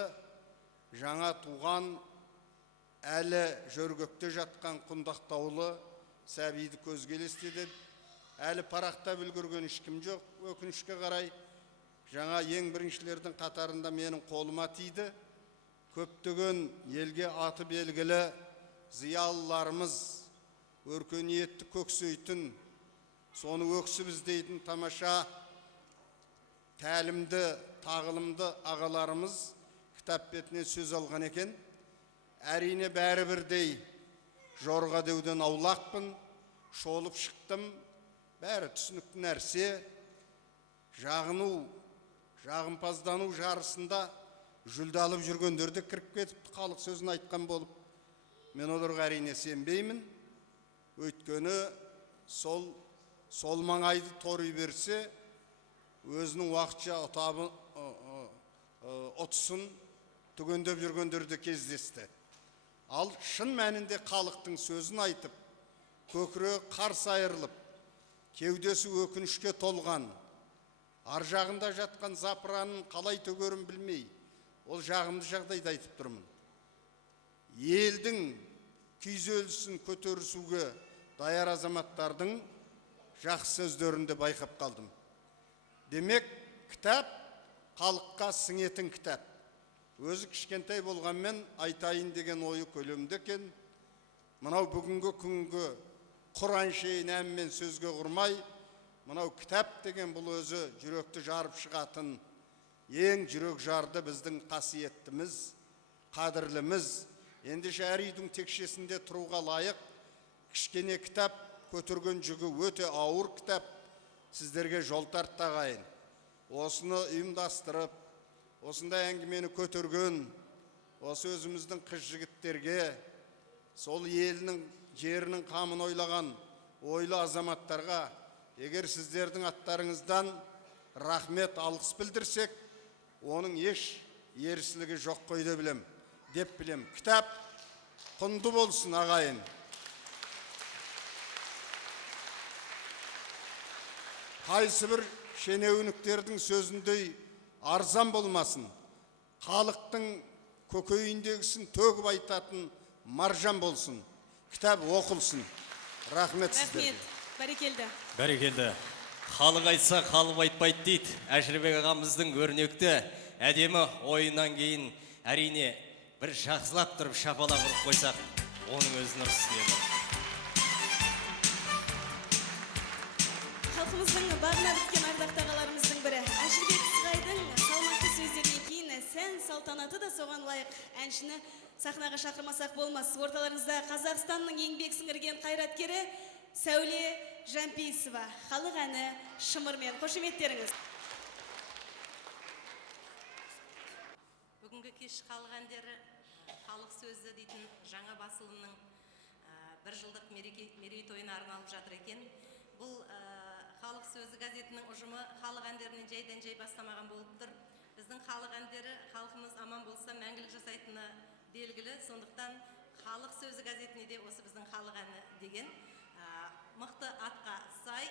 жаңа туған, әлі жөргекте жатқан құндақтаулы сәбиді көзге елестетеді. Әлі парақтап үлгерген ешкім жоқ. Өкінішке қарай жаңа ең біріншілердің қатарында менің қолыма тиді. Көптеген елге аты белгілі зиялыларымыз, өркениетті көксейтін, соны өксіп іздейтін тамаша, тәлімді, тағылымды ағаларымыз кітап бетінен сөз алған екен. Әрине бәрі бірдей жорға деуден аулақпын, шолып шықтым, бәрі түсінікті нәрсе. Жағыну, жағымпаздану жарысында жүлде алып жүргендерді кіріп кетіпті, халық сөзін айтқан болып. Мен оларға әрине сенбеймін. Өйткені сол маңайды торый берсе, өзінің уақытша ұтысын түгендеп жүргендерді кездесті. Ал шын мәнінде халықтың сөзін айтып, көкірегі қарс айырылып, кеудесі өкінішке толған, ар жағында жатқан запыранын қалай төгерін білмей, ол жағымды жағдайда айтып тұрмын. Елдің күйзелісін көтерісуге даяр азаматтардың жақсы сөздерінде байқап қалдым. Демек, кітап халыққа сіңетін кітап. Өзі кішкентай болғанмен айтайын деген ойы көлемді екен. Мынау бүгінгі күнгі құр әншейін әнмен сөзге құрмай, мынау кітап деген бұл өзі жүректі жарып шығатын, ең жүрек жарды біздің қасиеттіміз, қадірліміз. Ендеше әр үйдің текшесінде тұруға лайық кішкене кітап, көтерген жүгі өте ауыр кітап, сіздерге жол тартты ағайын. Осыны ұйымдастырып, осындай әңгімені көтерген, осы өзіміздің қыз жігіттерге, сол елінің, жерінің қамын ойлаған ойлы азаматтарға, егер сіздердің аттарыңыздан рахмет алғыс білдірсек, оның еш ерсілігі жоқ қой деп білем. Кітап құнды болсын ағайын. Қайсы бір шенеуніктердің сөзіндей арзан болмасын. Халықтың көкейіндегісін төгіп айтатын маржан болсын. Кітап оқылсын. Рахмет сіздерге. Рахмет, бәрекелді. Бәрекелді. Халық айтса, халық айтпайды дейді. Әшірбек ағамыздың өрнекті әдемі ойынан кейін әрине бір жақсылап тұрып шапалақ ұрып қойсақ, оның өзін ұрсынеді. Халқымыздың бағына біткен ардақты ағаларымыздың бірі. Әшірбек Сығайдың салмақты сөздерінен кейін сән салтанаты да соған лайық. Әншіні сахнаға шақырмасақ болмас. Орталарыңызда Қазақстанның еңбек сіңірген қайраткері Сәуле Жампейісова. Халық әні шымырмен. Қошеметтеріңіз. Бүгінгі кеш халық әндері, халық сөзі дейтін жаңа басылымның бір жылдық мерейтойына арналып жатыр екен. Бұл халық сөзі газетінің ұжымы халық әндерінен жайдан жай бастамаған болып тұр. Біздің халық әндері халқымыз аман болса мәңгілік жасайтыны белгілі. Сондықтан халық сөзі газетіне де осы біздің халық әні деген мықты атқа сай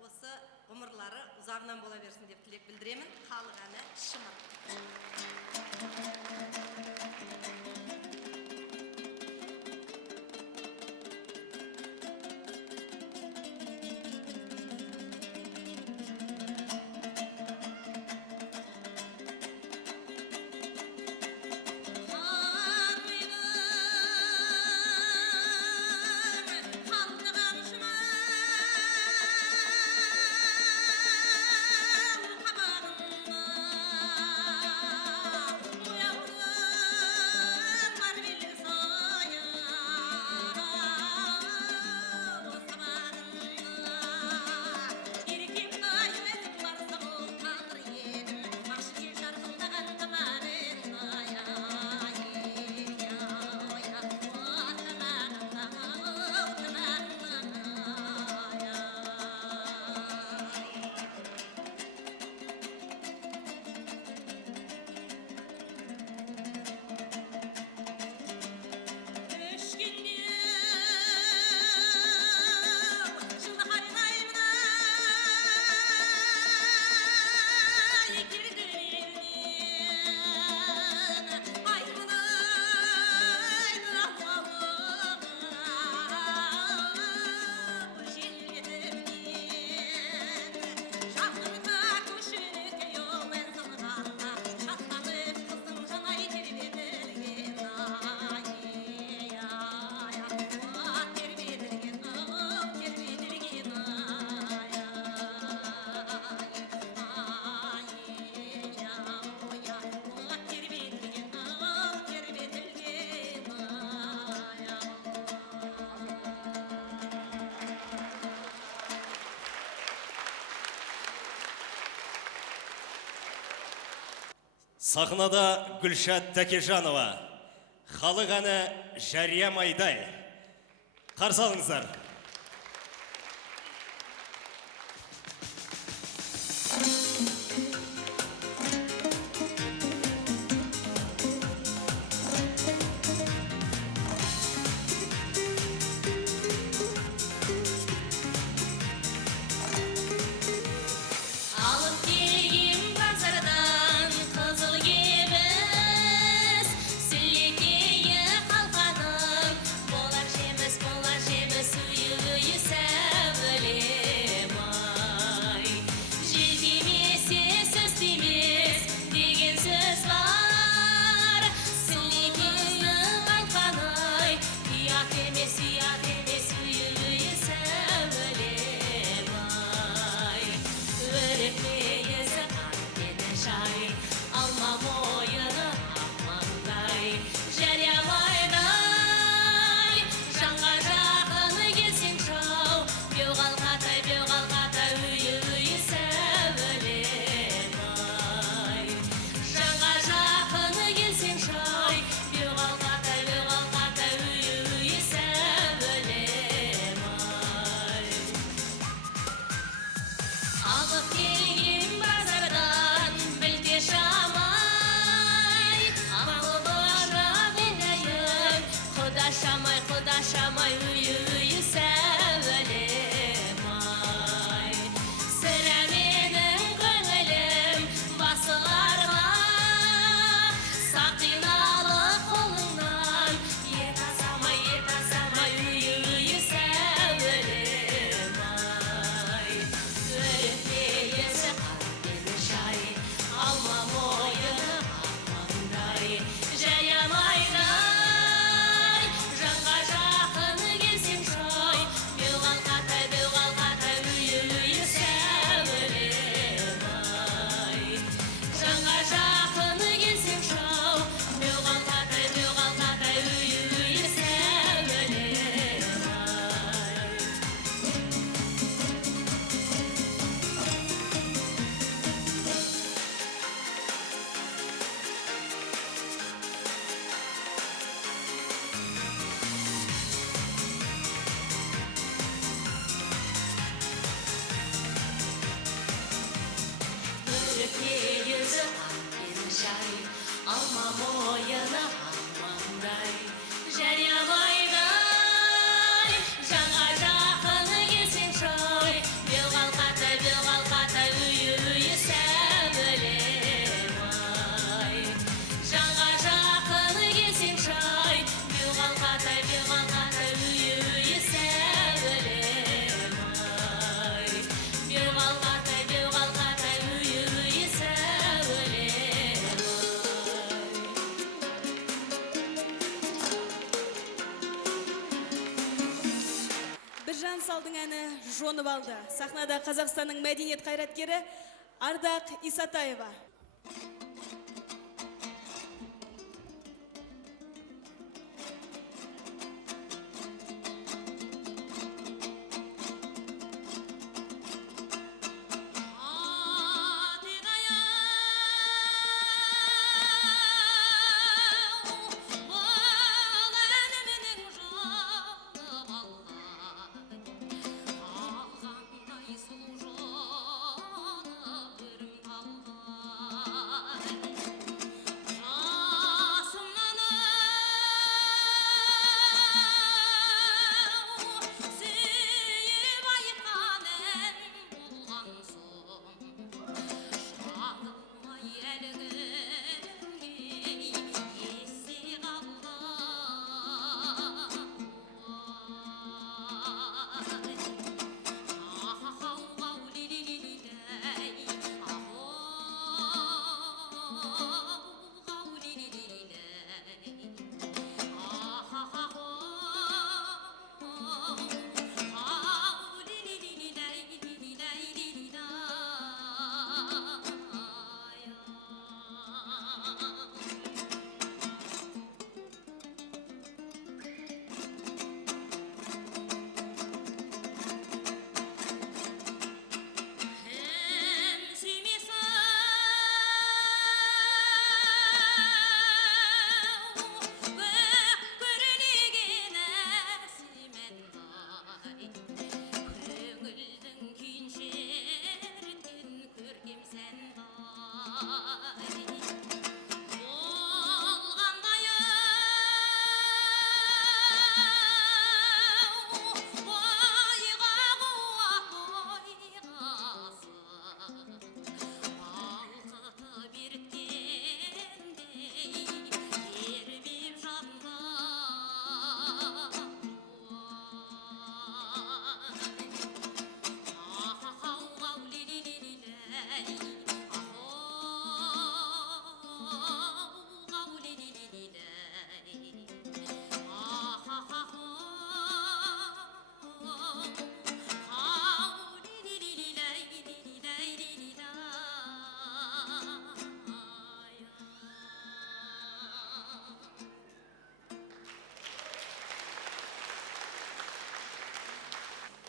осы ғұмырлары ұзағынан бола берсін деп тілек білдіремін. Халық әні шымыр. Сахнада Гүлшат Тәкежанова. Халық әні Жария Майдай. Қарсы алыңыздар. Алып келген базардан қызыл ебіс, сілекейі қалқаның, болар жеміс Құдашамай, құдашамай, үйі сәулем ай. Сірә менің көңілім басыларла, сақиналы қолыңнан. Етасамай, үйі сәулем ай. Өріппейесі қаппені жай, алма мойыны армандай. Жаямайдай, жанға жақын келсең шай. Белғалқатай, үйі сәулем ай. Жанға жақын келсең шау, белғалқатай, үйі сәулем ай. Өріппейесі қаппені жай, алма мойыны армандай. Жариямайдай, жанға жақын келсең шай. Белғалқатай, үйі сәулем ай. Жанға жақын келсең шай. Белғалқатай, үйі сәулем ай. Белғалқатай, үйі сәулем ай. Біржан Салдың әні жонып алды. Сахнада Қазақстанның мәдениет қайраткері Ардақ Исатаева.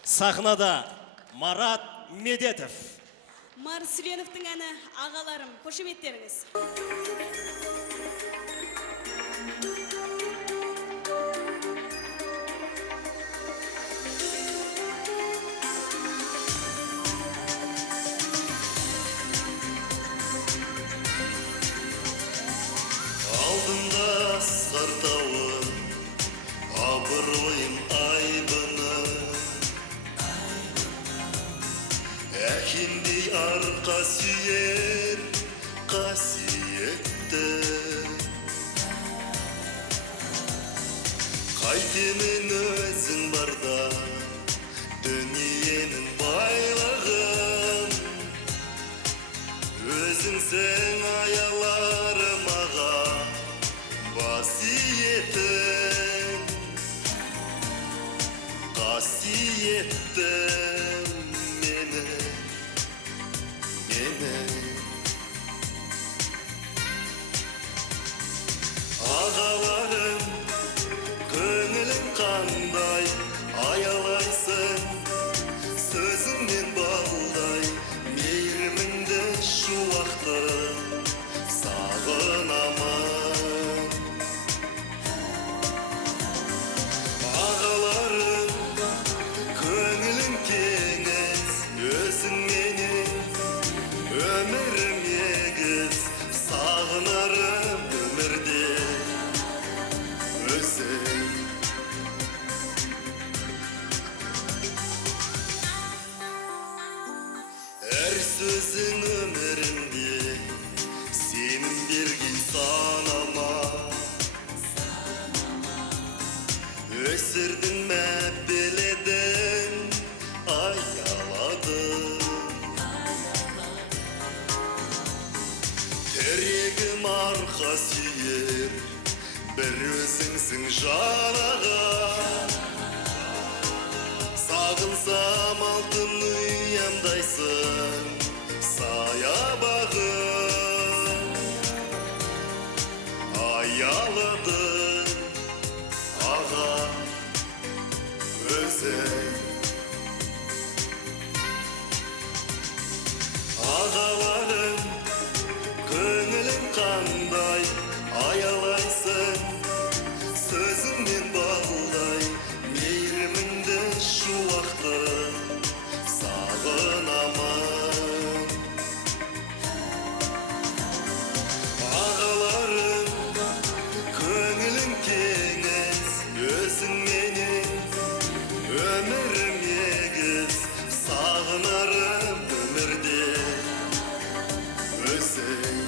Сахнада Марат Медетов. Марс Сүленовтың әні ағаларым. Қошеметтеріңіз. Алдымда асқар тауы, Айтымын өзің барда дүниенің байлығын өзіңсің аяларым аға басиетің қасиеттім мені ағаларым көңілің қандай аялайсың сөзіңнен балдай мейіріміңді шуақты сағынамын ағаларым көңілің теңіз өзіңменен өмірім егіз сағынарым өмірде өзің әр сөзің өмірімде сенің берген санама өсірдің мәпеледің аяладың тірегім арқа сүйер бір өзіңсің жанаға сағынсам алтын ұямдайсың саябағым аяладың аға өзің ағаларым көңілің қандай аялайсың сөзіңнен балдай мейіріміңді шуақты сағынамын ағаларым көңілің теңіз өзіңменен өмірім егіз сағынарым өмірде өзің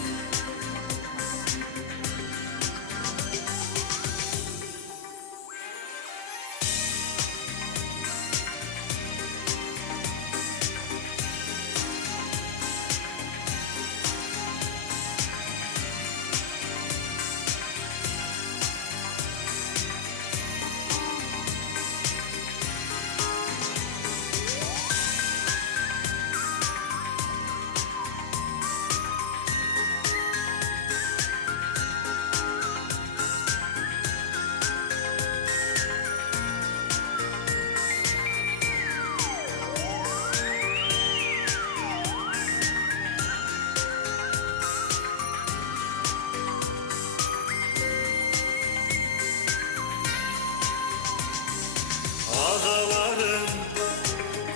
ағаларым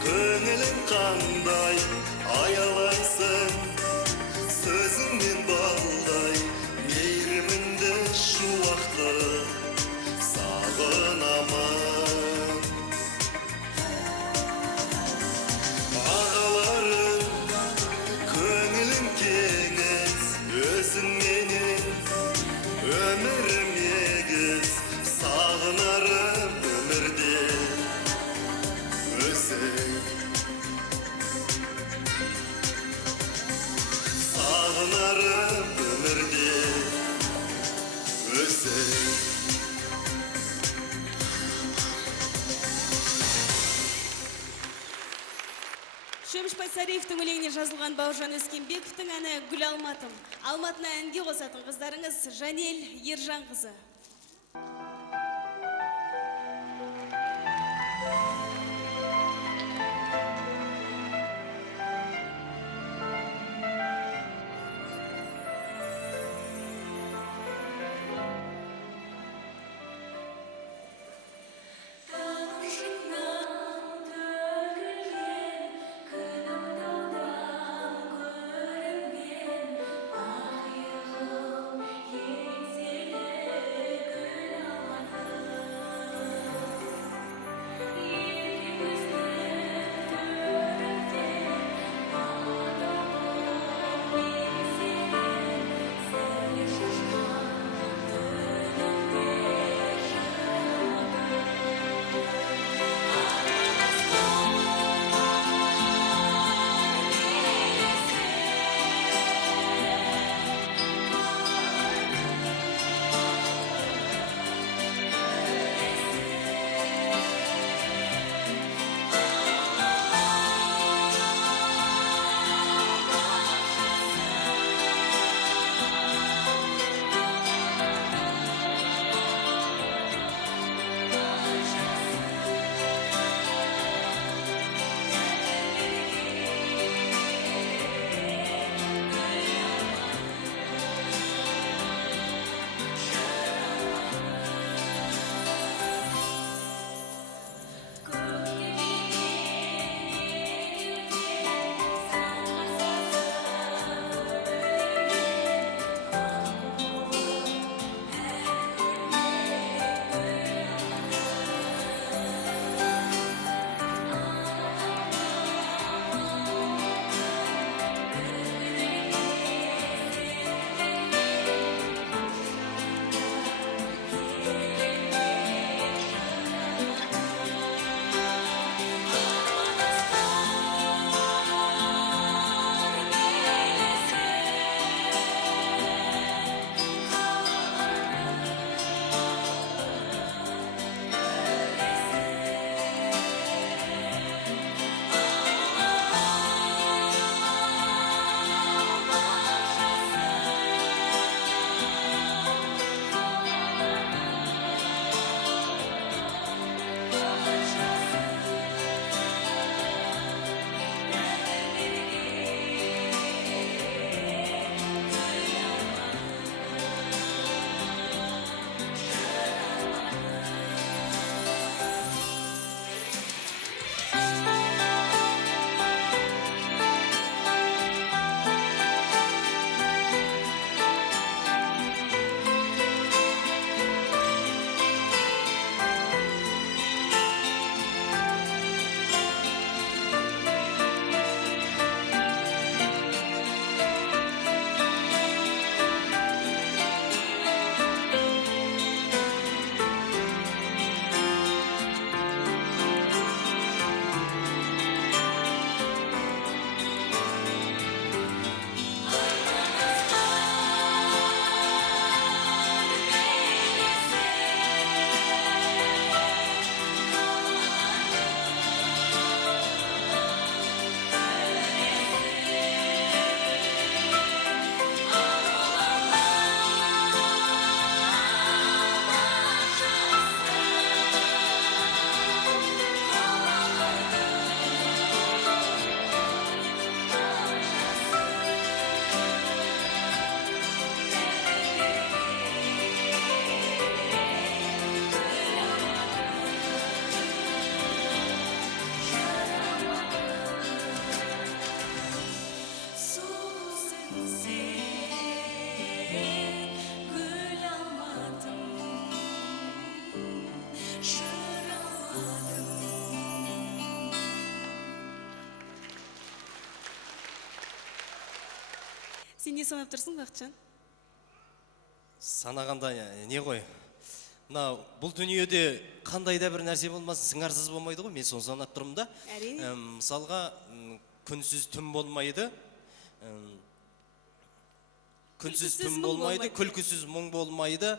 көңілің қандай аялайсың сөзіңнен балдай мейіріміңді шуақты сағынамын ағаларым көңілің теңіз өзіңменен өмірім егіз сағынарым өмірде өзің сағынарым өмірде өзің Шөміш Байсариевтің өлеңіне жазылған Бауыржан Өскенбековтің әні «Гүл алматым». Алматына әнге қосатын қыздарыңыз Жанел Ержанқызы. Көрінген ақ иығым еңселі Сен не санап тұрсың, Бақытжан? Санағанда не ғой? Бұл дүниеде қандай да бір нәрсе болмасын, сыңарсыз болмайды ғой, мен соны санап тұрмын да. Әрине. Мысалға, күнсіз түн болмайды, күнсіз түн болмайды, күлкісіз мұң болмайды,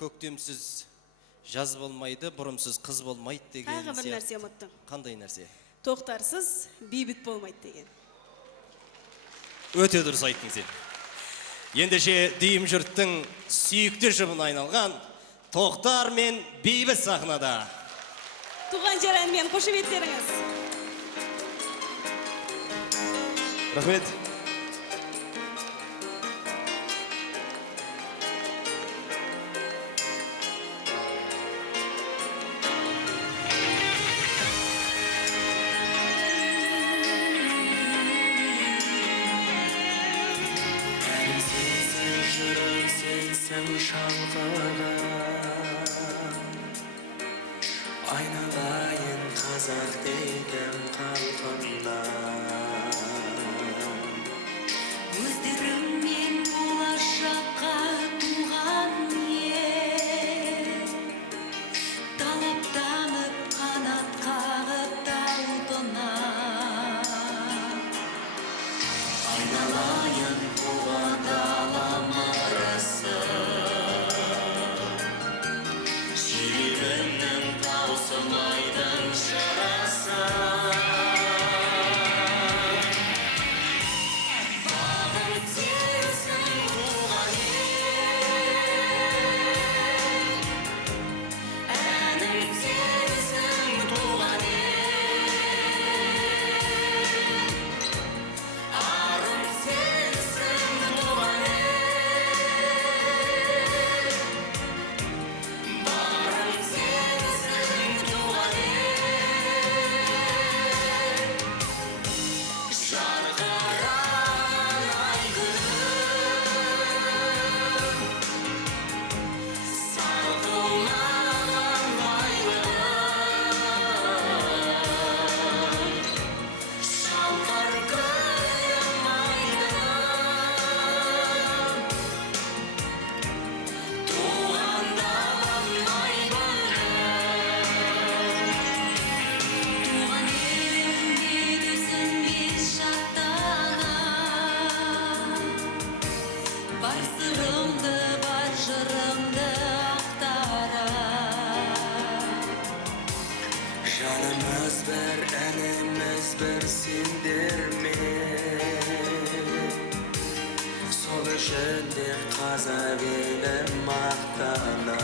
көктемсіз жаз болмайды, бұрымсыз қыз болмайды деген. Тағы бір нәрсе ұмыттың. Қандай нәрсе? Тоқтарсыз бейбіт болмайды деген. Өте дұрыс айттың сен. Ендеше дүйім жұрттың сүйікті жұбына айналған Тоқтар мен Бейбіт сахнада. Туған жер әнімен қошеметтеріңіз. Рахмет. Айналайын қазақ деген қалпында, Өздеріңмен болашаққа туған ел, талаптанып қанат қағып талпына. Айналайын туған далам арасы, жүрегімнің таусылмайтын жарасы. Бағым сенсің туған ел, әнім сенсің туған ел, арым сенсің туған ел, барым сенсің туған ел, жарқыраған айгүл, сарқылмаған айгүл, шалқар гүлім айгүл, туған далам туған елімде түсінбес шаттана, бар сырымды, бар жырымды ақтара. жанымыз бір, әніміз бір сендермен, сол үшін де қазақ елім мақтана.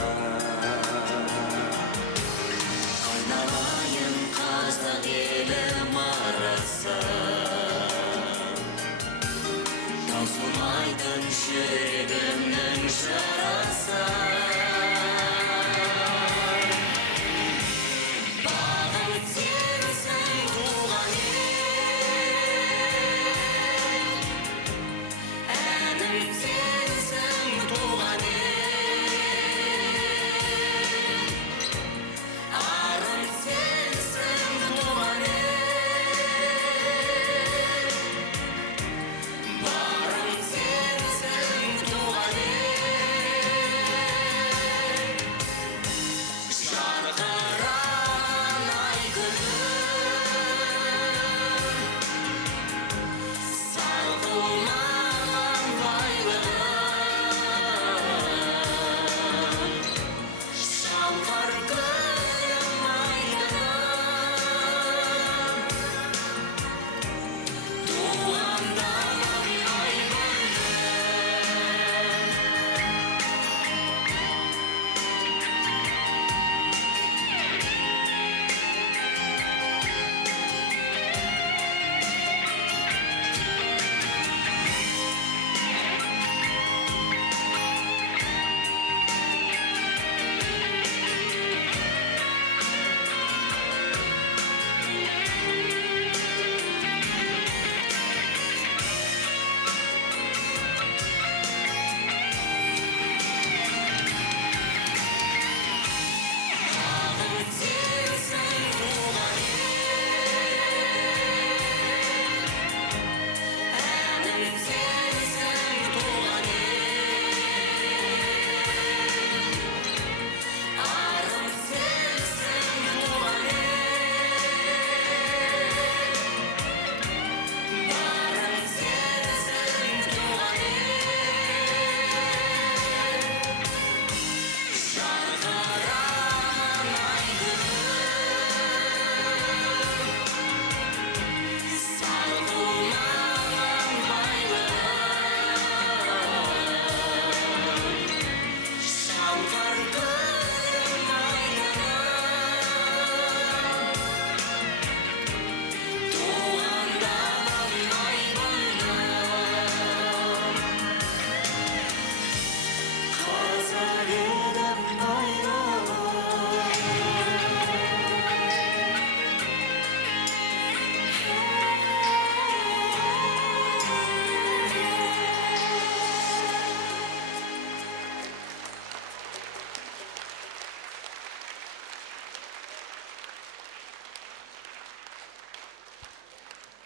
Айналайын қазақ елім арасы, таусылмайтын жүрегімнің жарасы. Бағым сенсің туған ел, әнім сенсің туған ел,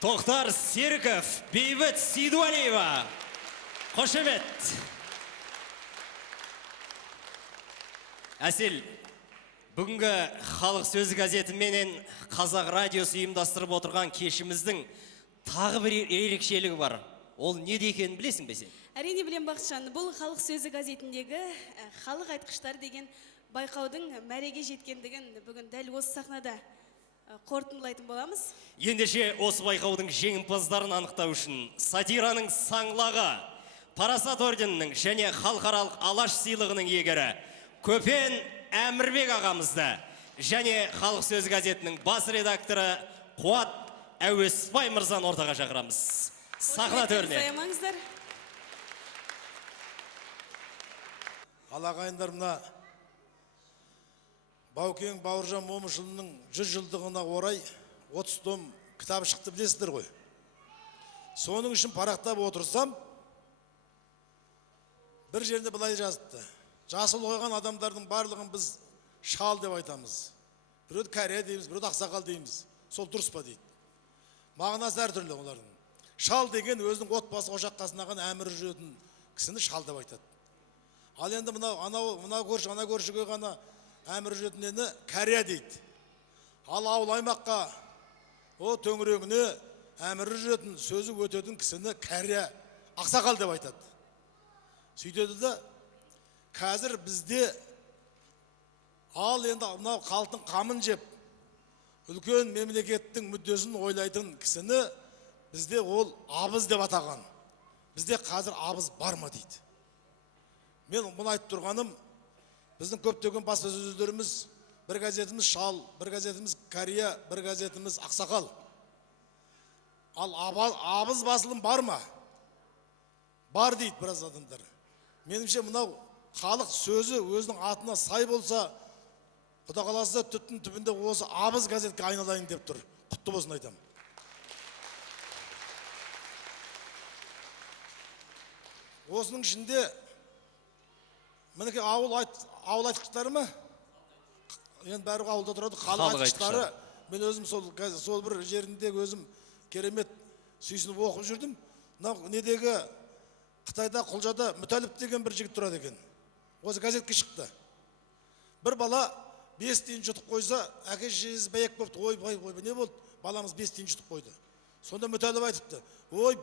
Тоқтар Серіков, Бейбіт Сейдуалиева. Қошемет. Әсел, бүгінгі халық сөзі газеті менен Қазақ радиосы ұйымдастырып отырған кешіміздің тағы бір ерекшелігі бар. Ол не екенін білесің бе сен? Әрине білем Бақытжан, бұл халық сөзі газетіндегі халық айтқыштар деген байқаудың мәреге жеткендігін бүгін дәл осы сахнада қорытындылайтын боламыз. Ендеше осы байқаудың жеңімпаздарын анықтау үшін сатираның саңлағы, Парасат орденінің және халықаралық Алаш сыйлығының иегері Көпен Әмірбек ағамызды және халық сөзі газетінің бас редакторы Қуат Әуесбай мырзаны ортаға шақырамыз. Сахна төріне. Саямаңыздар. Алағайындар, мына Баукең Бауыржан Момышұлының 100 жылдығына орай 30 том кітабы шықты, білесіздер ғой. Соның үшін парақтап отырсам, бір жерінде былай жазыпты. Жасыл қойған адамдардың барлығын біз шал деп айтамыз. Біреуді кәрия дейміз, біреуді ақсақал дейміз. Сол дұрыс па дейді. Мағынасы әртүрлі олардың. Шал деген өзінің отбасы ошақ қасынаған әмір жүретін кісіні шал деп айтады. Ал енді мына көрші, ана көршіге ғана әмір жүретінені кәрия дейді. Ал ауыл аймаққа төңірегіне әмір жүретін, сөзі өтетін кісіні кәрия, ақсақал деп айтады. Сөйтеді де, қазір бізде ал енді мынау халықтың қамын жеп, үлкен мемлекеттің мүддесін ойлайтын кісіні бізде ол абыз деп атаған. Бізде қазір абыз бар ма дейді. Мен мұны айтып тұрғаным, біздің көптеген баспасөздеріміз, бір газетіміз шал, бір газетіміз кәрия, бір газетіміз ақсақал. Ал абыз басылым бар ма? Бар дейді біраз адамдар. Меніңше мынау халық сөзі өзінің атына сай болса, Құда қаласа түптің түбінде осы абыз газетке айналайын деп тұр. Құтты болсын айтам. Осының ішінде мінеке ауыл айтқыштары ма? Енді бәрі ауылда тұрады, халық айтқыштары. Мен өзім сол бір жерінде өзім керемет сүйсініп оқып жүрдім. Недегі Қытайда Құлжада Мүтәліп деген бір жігіт тұрады екен. Осы газетке шықты. Бір бала 5 тиын жұтып қойса, әке-шешесі бәйек бопты. Ой, не болды? Баламыз 5 тиын жұтып қойды. Сонда Мүтәліп айтыпты. Ой,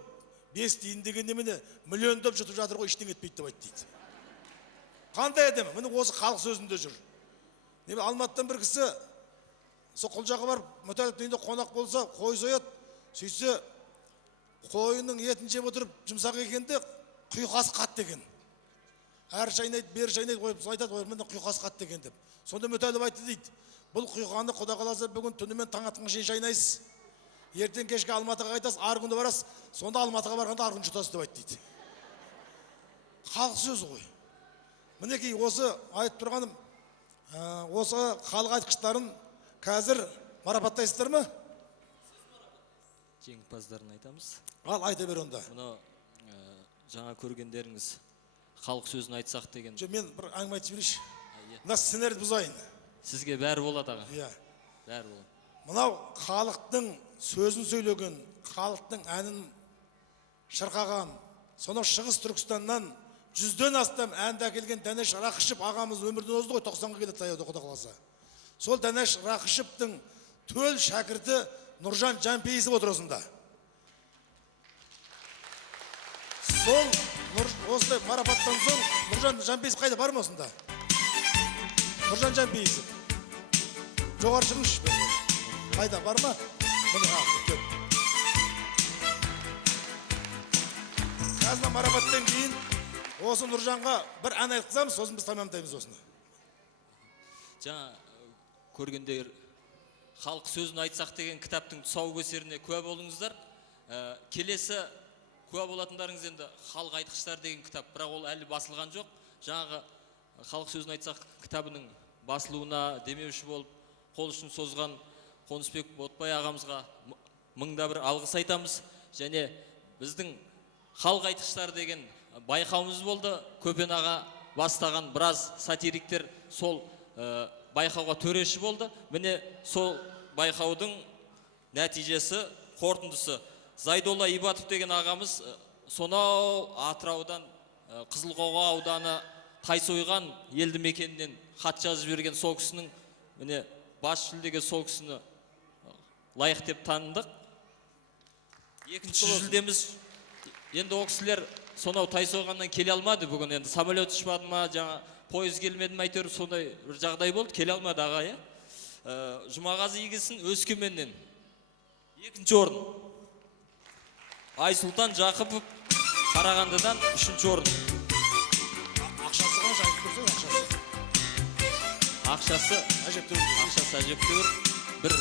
5 тиын деген немене, миллиондап жұтып жатыр ғой, ештеңе етпейді деп айтты дейді. Қандай әдемі? Міне осы халық сөзінде жүр. Алматыдан бір кісі сол Құлжаға барып, Мүтәліптің үйінде қонақ болса, қой сояды. Сөйтсе, қойының етін жеп отырып жұмсақ екенде құйқасы қатты екен. Әр шайнайды, бер шайнайды, қойып айтады, міне құйқасы қатты екен деп. Сонда Мүтәліп айтты дейді. Бұл құйқаны Құда қаласа бүгін түнімен таң атқанға шейін шайнайсыз. Ертең кешке Алматыға қайтасыз, арғы күні барасыз. Сонда Алматыға барғанда арғы күні жұтасыз деп айтты дейді. Халық сөзі ғой. Мінекей осы айтып тұрғаным, осы халық айтқыштарын қазір марапаттайсыздар ма? Жеңімпаздарын айтамыз. Ал айта бер онда. Мұны жаңа көргендеріңіз халық сөзін айтсақ деген. Мен бір әңгіме айтып жіберейінші. Мына сценарийді бұзайын. Сізге бәрі болады аға. Иә. Бәрі болады. Мынау халықтың сөзін сөйлеген, халықтың әнін шырқаған, сонау Шығыс Түркістаннан 100-ден астам әнді әкелген Дәнеш Рақышев ағамыз өмірден озды ғой, 90-ға келеді таяуда Құда қаласа. Сол Дәнеш Рақышевтың төл шәкірті Нұржан Жанпейісов отыр осында. Сол осындай марапаттан соң Нұржан Жанпейісов қайда, бар ма осында? Нұржан Жанпейісов. Жоғары шығыңызшы. Қайда, бар ма? Қазір марапаттан кейін осы Нұржанға бір ән айтқызамыз, сосын біз тамамдаймыз осыны. Жаңа көргендер халық сөзін айтсақ деген кітаптың тұсаукесеріне куә болыңыздар. Келесі куә болатындарыңыз енді халық айтқыштар деген кітап, бірақ ол әлі басылған жоқ. Жаңағы халық сөзін айтсақ кітабының басылуына демеуші болып қол ұшын созған Қонысбек Ботбай ағамызға мыңда бір алғыс айтамыз. Және біздің халық айтқыштар деген байқауымыз болды. Көпен аға бастаған біраз сатириктер сол байқауға төреші болды. Міне сол байқаудың нәтижесі қорытындысы. Зайдолла Ибатов деген ағамыз сонау Атыраудан Қызылқоға ауданы Тайсойған елді мекенінен хат жазып жіберген сол кісінің міне бас жүлдеге сол кісіні лайық деп таныдық. Екінші жүлдеміз енді ол кісілер сонау Тайсойғаннан келе алмады бүгін, енді самолет ұшпады ма, жаңа пойыз келмеді ме, әйтеуір сондай бір жағдай болды, келе алмады аға, иә. Жұмағазы Игісін Өскеменнен екінші орын. Айсұлтан Жақыпов Қарағандыдан үшінші орын. Ақшасы қанша айтып көрсең, ақшасы? Ақшасы әжептәуір. Бір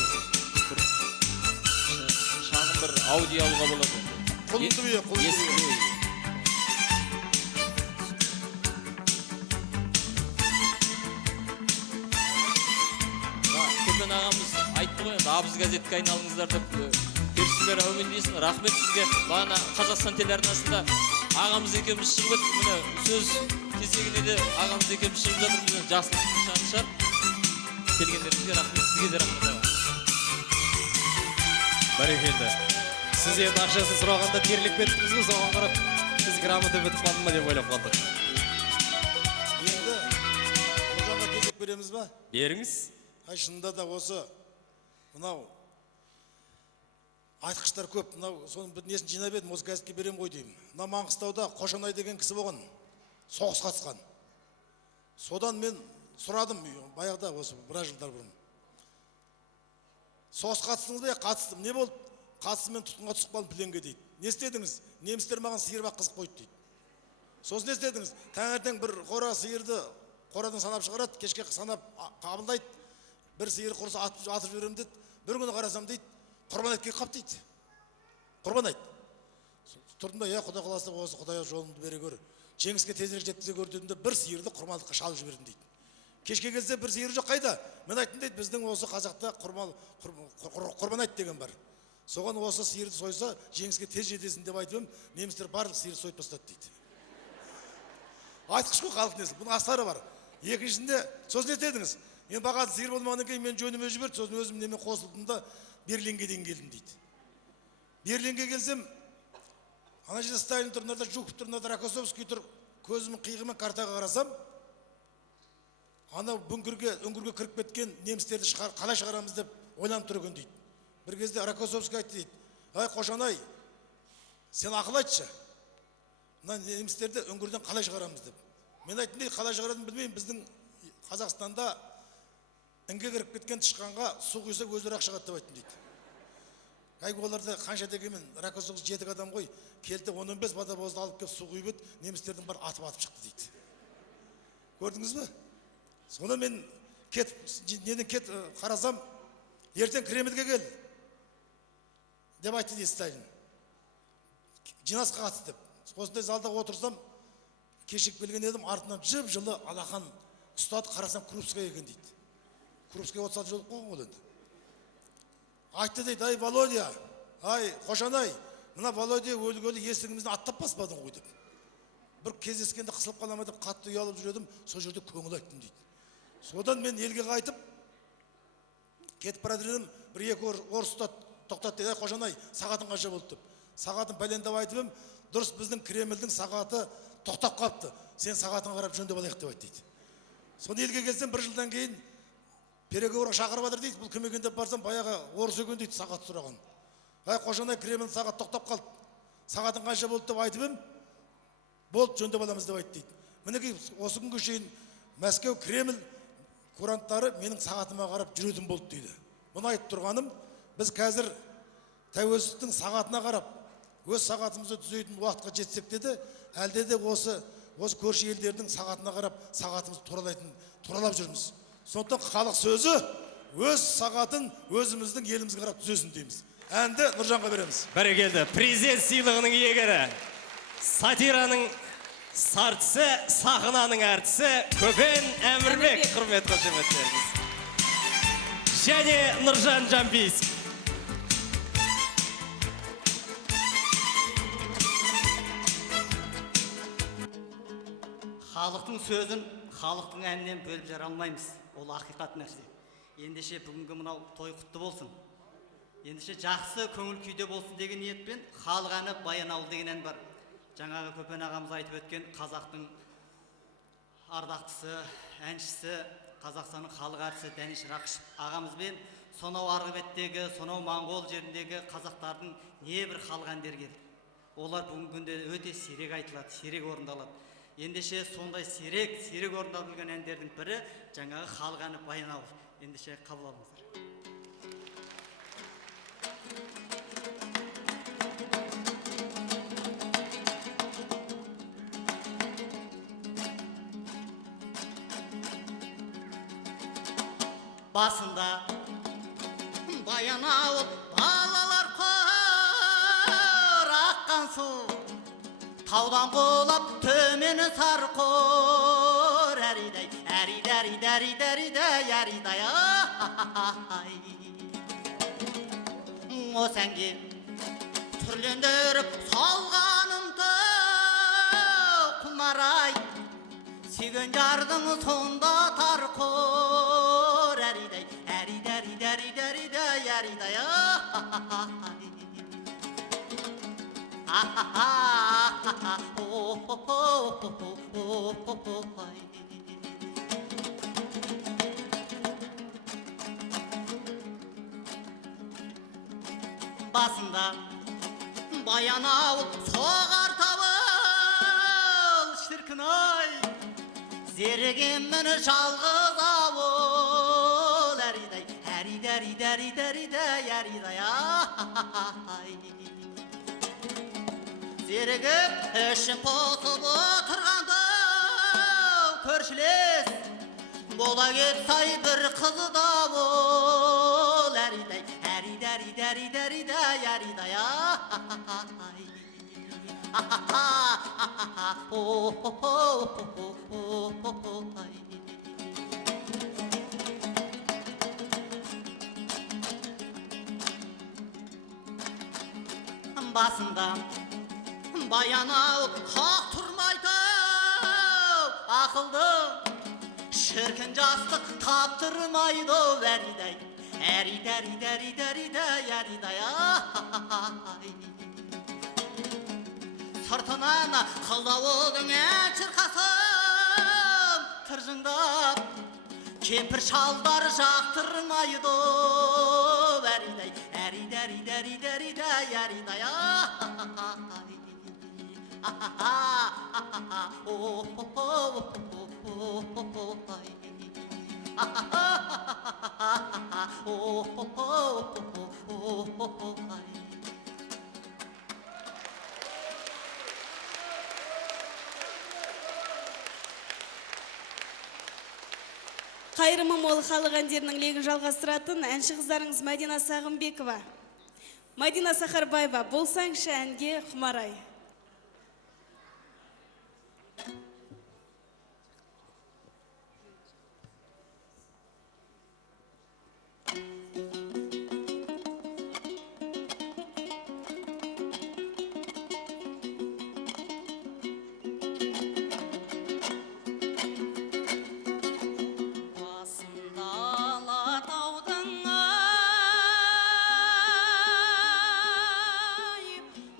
шағын бір аудио алуға болады. Құлынды бүйе, құлынды бүйе. Көпен ағамыз айтты ғой, енді абыз газетке айналыңыздар деп, персілер әумен дейсін, рахмет сізге. Бағана Қазақстан телеарнасында ағамыз екеуміз шығып еді, міне сөз кезегіне де ағамыз екеуміз шығып жатырмыз, жасылық нышаншар. Келгендеріңізге рахмет, сізге де рахмет аға. Бәрекелді. Сіз енді ақшасын сұрағанда терлік беттіңіз бе, соған қарап, сіз грамота бітіп қалды ма деп ойлап қалдық. Енді бұл жаққа кезек береміз ба? Беріңіз. Шынында да осы мынау айтқыштар көп, мынау соның бір несін жинап едім, осы газетке берем ғой деймін. Мына Маңғыстауда Қошанай деген кісі болған, соғыс қатысқан. Содан мен сұрадым, баяғыда осы біраз жылдар бұрын. Соғыс қатыстыңыз ба? Қатыстым. Не болды? Қатысымен тұтқынға түсіп қалдым пленге дейді. Не істедіңіз? Немістер маған сиыр баққызып қойды дейді. Сосын не істедіңіз? Таңертең бір қора сиырды қорадан санап шығарады, кешке санап қабылдайды. Бір сиыр құрса атып жіберем деді. Бір күні қарасам дейді, құрбан айтқа қап дейді. Құрбан айт. Тұрдым да, Құдай қаласа осы Құдай жолымды бере көр. Жеңіске тезірек жеткізе көр дедім де, бір сиырды құрбандыққа шалып жібердім дейді. Кешке келсе бір сиыр жоқ, қайда? Мен айттым дейді, біздің осы қазақта құрбан айт деген бар. Соған осы сиырды сойса, жеңіске тез жетесің деп айтып ем, немістер барлық сиырды сойып тастады дейді. Айтқыш қой халық несі, бұның астары бар. Екіншінде, сосын не істедіңіз? Мен бағады сиыр болмағаннан кейін мен жөніме жіберді, сосын өзім немен қосылдым да Берлинге дейін келдім дейді. Берлинге келсем, ана жерде Сталин тұр, мынада Жуков тұр, мынада Рокоссовский тұр, көзімнің қиығымен картаға қарасам, ана үңгірге кіріп кеткен немістерді қалай шығарамыз деп ойланып тұр екен дейді. Бір кезде Рокоссовский айтты дейді, ай Қошанай, сен ақыл айтшы, мына немістерді үңгірден қалай шығарамыз деп. Мен айттым дейді, қалай шығарадым білмеймін, біздің Қазақстанда інге кіріп кеткен тышқанға су құйса өздері-ақ шығады деп айттым дейді. Әйгі оларда қанша дегенмен Рокоссовский 7 адам ғой, келді 15 водовозды алып келіп су құйып еді, немістердің бар атып шықты дейді. Көрдіңіз бе? Сонда мен қарасам, ертең Кремльге кел деп айтты дейді Сталин. Жинасқа қатысты деп. Осындай залда отырсам, кешік келген едім, артынан жып-жылы алақан ұстады, қарасам Крупская екен дейді. Крупская 30 жыл қойған ол енді. Айтты дейді, ай Володя, ай Қошанай, мына Володя өлгелі есігімізден аттап баспадың ғой деп. Бір кездескенде қысылып қалама деп қатты ұялып жүредім, сол жерде көңіл айттым дейді. Содан мен елге қайтып, кетіп бара жатырмын, бір-екі орыс тоқтатты дейді, ай Қошанай, сағатың қанша болды деп. Сағатын пәлендеп айтып ем, дұрыс біздің Кремльдің сағаты тоқтап қапты. Сен сағатыңа қарап жөндеп алайық деп айтты дейді. Соны елге келсем, бір жылдан кейін переговорға шақырып жатыр дейді. Бұл кім екен деп барсам, баяғы орыс екен дейді сағат сұраған. Ай Қошанай, Кремль сағат тоқтап қалды. Сағатың қанша болды деп айтып ем, болды, жөндеп аламыз деп айтты дейді. Мінекей осы күнге шейін Мәскеу Кремль куранттары менің сағатыма қарап жүретін болды дейді. Бұны айтып тұрғаным, біз қазір тәуелсіздіктің сағатына қарап, өз сағатымызды түзейтін уақытқа жетсек деді, әлде де осы көрші елдердің сағатына қарап, сағатымызды туралап жүрміз. Сондықтан халық сөзі өз сағатын өзіміздің елімізге қарап түзесін дейміз. Әнді Нұржанға береміз. Бәрекелді, президент сыйлығының иегері, сатираның сартысы, сахнаның әртісі Көпен Әмірбек, құрметті қошеметтеріңіз. Және Нұржан Жамбейсов. Халықтың сөзін халықтың әнінен бөліп жара алмаймыз. Ол ақиқат нәрсе. Ендеше бүгінгі мынау той құтты болсын. Ендеше жақсы көңіл күйде болсын деген ниетпен халық әні Баянауыл деген ән бар. Жаңағы Көпен ағамыз айтып өткен қазақтың ардақтысы, әншісі, Қазақстанның халық әртісі Дәнеш Рақышев ағамызбен сонау арғы беттегі, сонау Моңғол жеріндегі қазақтардың небір халық әндері келді. Олар бүгінгі күнде өте сирек айтылады, сирек орындалады. Ендеше сондай сирек орындалып жүрген әндердің бірі жаңағы халық әні Баянауыл. Ендеше қабыл алыңыздар. Басында Баянауыл балалар қор аққан су, таудан құлап төмені сарқор, әридай, әридай, ай. Осы әнге түрлендіріп салғанымды құмарай, сүйген жардың сонда тарқор, әридай, басында Баянауыл соғар табыл, шіркін-ай, зерігемін жалғыз ауыл, әридай, ай. Зерігіп ішін қосып отырғанды көршілес, бола кетсай бір қызы да бол, әридай, ай. Басында Баянауыл хақ тұрмайды, ақылды шіркін жастық таптырмайды, әридай, ай. Сыртынан қылауылдың ән шырқасын тыржыңдап, кемпір шалдар жақтырмайды, әридай, ай. Қайырымы мол халық әндерінің легін жалғастыратын әнші қыздарыңыз Мәдина Сағымбекова, Мадина Сахарбаева, болсаңшы әнге құмарай.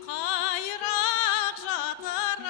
Қайрақ жатыр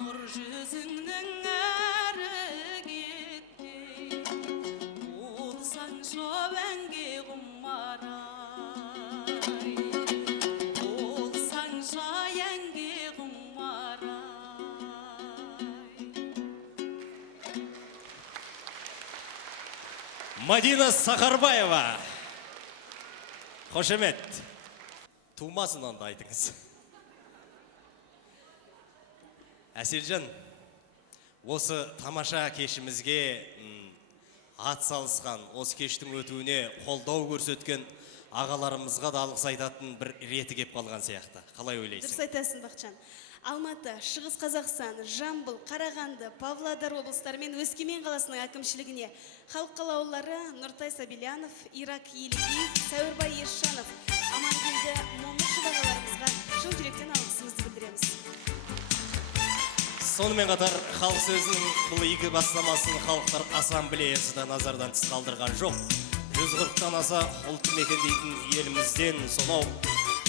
нұр жүзіңнің әрі кетпей болсаң жауәнге құмарай болсаң жаяңге құмарай. Мадина Сахарбаева. Қошемет. Тумасынан да айтыңыз. Әселжан, осы тамаша кешімізге ат салысқан, осы кештің өтуіне қолдау көрсеткен ағаларымызға да алғыс айтатын бір реті кеп қалған сияқты. Қалай ойлайсың? Дұрыс айтасың, Бақытжан. Алматы, Шығыс Қазақстан, Жамбыл, Қарағанды, Павлодар облыстары мен Өскемен қаласының әкімшілігіне халық қалаулылары Нұртай Сабилянов, Ирак Елікеев, Сәуірбай Есжанов, Амангелді Момышев ағаларымызға шын жүректен алғысымызды білдіреміз. Сонымен қатар халық сөзінің бұл игі бастамасын халықтар ассамблеясы да назардан тыс қалдырған жоқ. 140-тан аса ұлтты мекендейтін елімізден сонау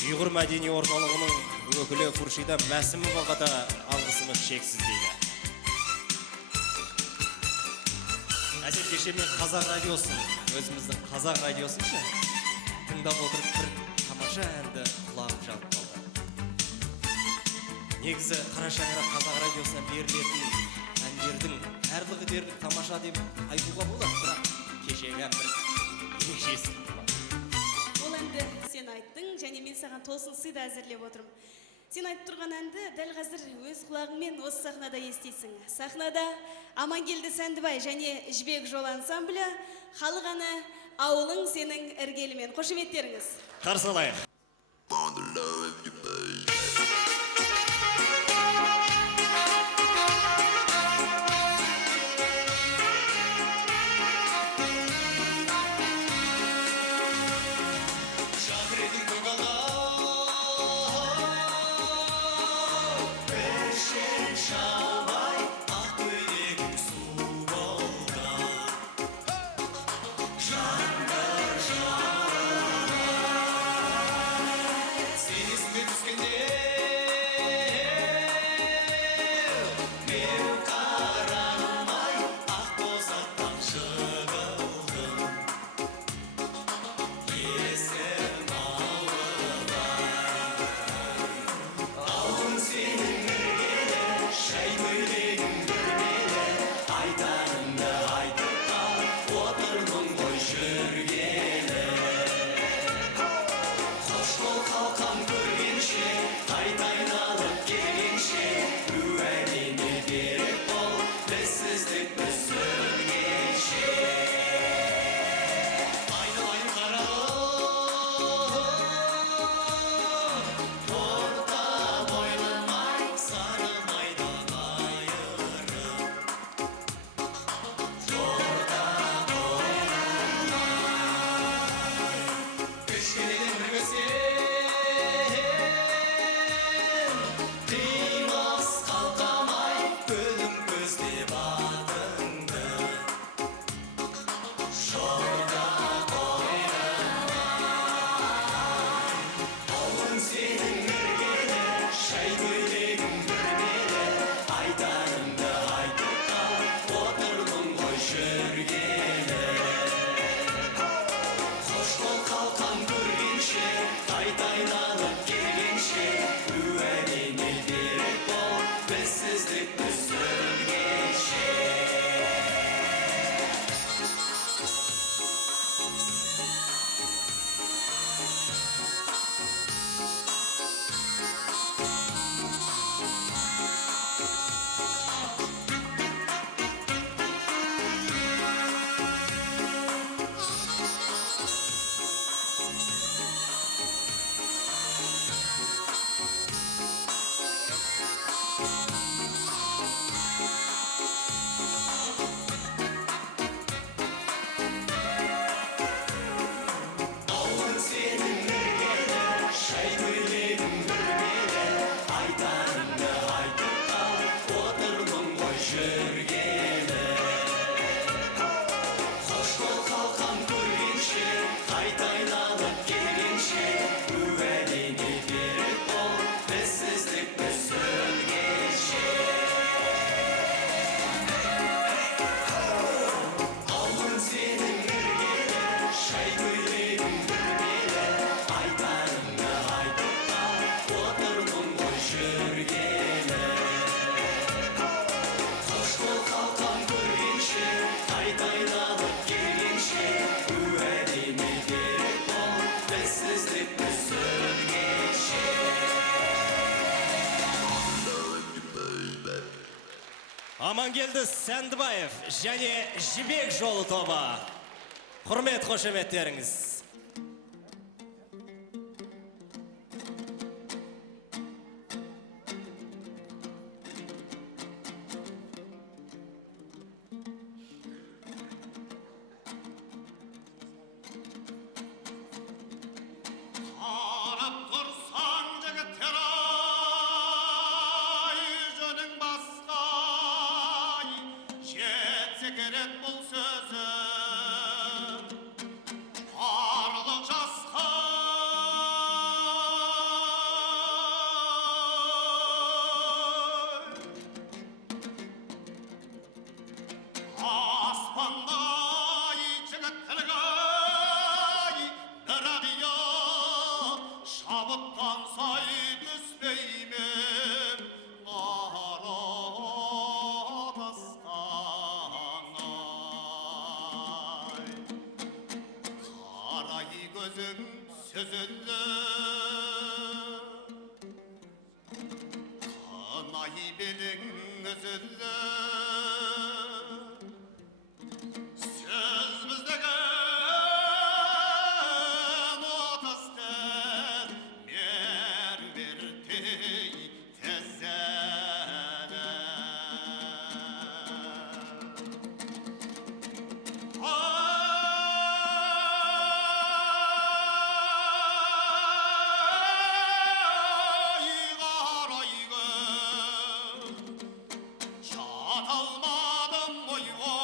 ұйғыр мәдени орталығының өкілі Фуршида Мәсімоваға да алғысымыз шексіз дейді. Әсел кеше мен қазақ радиосын, өзіміздің қазақ радиосын тыңдап отырып бір тамаша әнді құлағым жалып қалды. Негізі Қара шаңырақ қазақ радиосына берілетін әндердің әрлігі дерлік тамаша деп айтуға болады, бірақ кешегі ән бір ерекшесі. Ол әнді сен айттың, және мен саған тосын сый да әзірлеп отырмын. Сен айтып тұрған әнді дәл қазір өз құлағыңмен осы сахнада естейсің. Сахнада Амангелді Сәндібай және Жібек Жол ансамблі халық әні ауылың сенің іргелімен. Қошеметтеріңіз. Қарсы алайық. Амангелді Сәндібаев және Жібек жолы тобы. Құрмет қошеметтеріңіз. Қарап тұрсаң жігіттер ай, жөнің басқа-ай, жетсе керек бұл сөзім, барлық жасқа. Аспандай жігіттер-ай, бірақ я шабыттан сай түспеймін қарадастан-ай. Қарай көзің сүзілді, қынай белің үзілді. Сөз біздеген отысты мербертей тезәлі. Ай, қарайғы, жат алмадым ойға.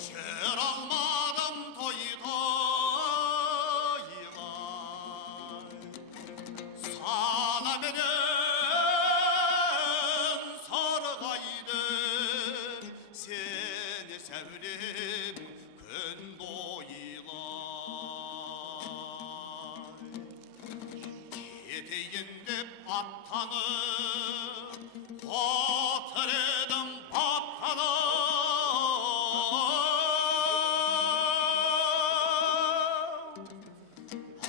Жер алмадым тойға, сана менен сарғайды, сені сәулем күн бойға. Кетейін деп аттанып, отыр едім баптанып.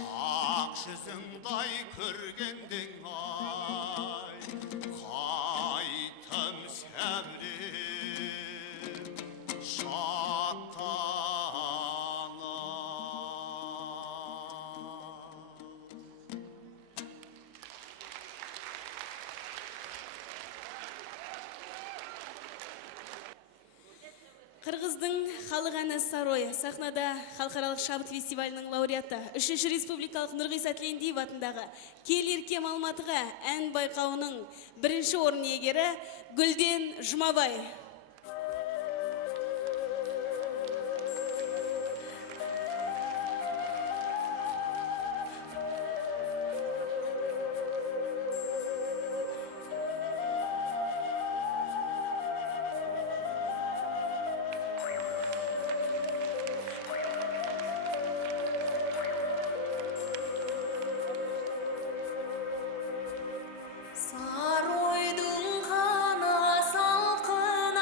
Ақ жүзіңдай көргендің ай, қайтым сәулем шаттана. Қырғыздың халық әні Сарой сахнада халықаралық шабыт фестивалінің лауреаты 3-ші республикалық Нұрғиса Тілендиев атындағы Кел еркем Алматыға ән байқауының 1-ші орын иегері Гүлден Жұмабай. Саройдың қаны салқын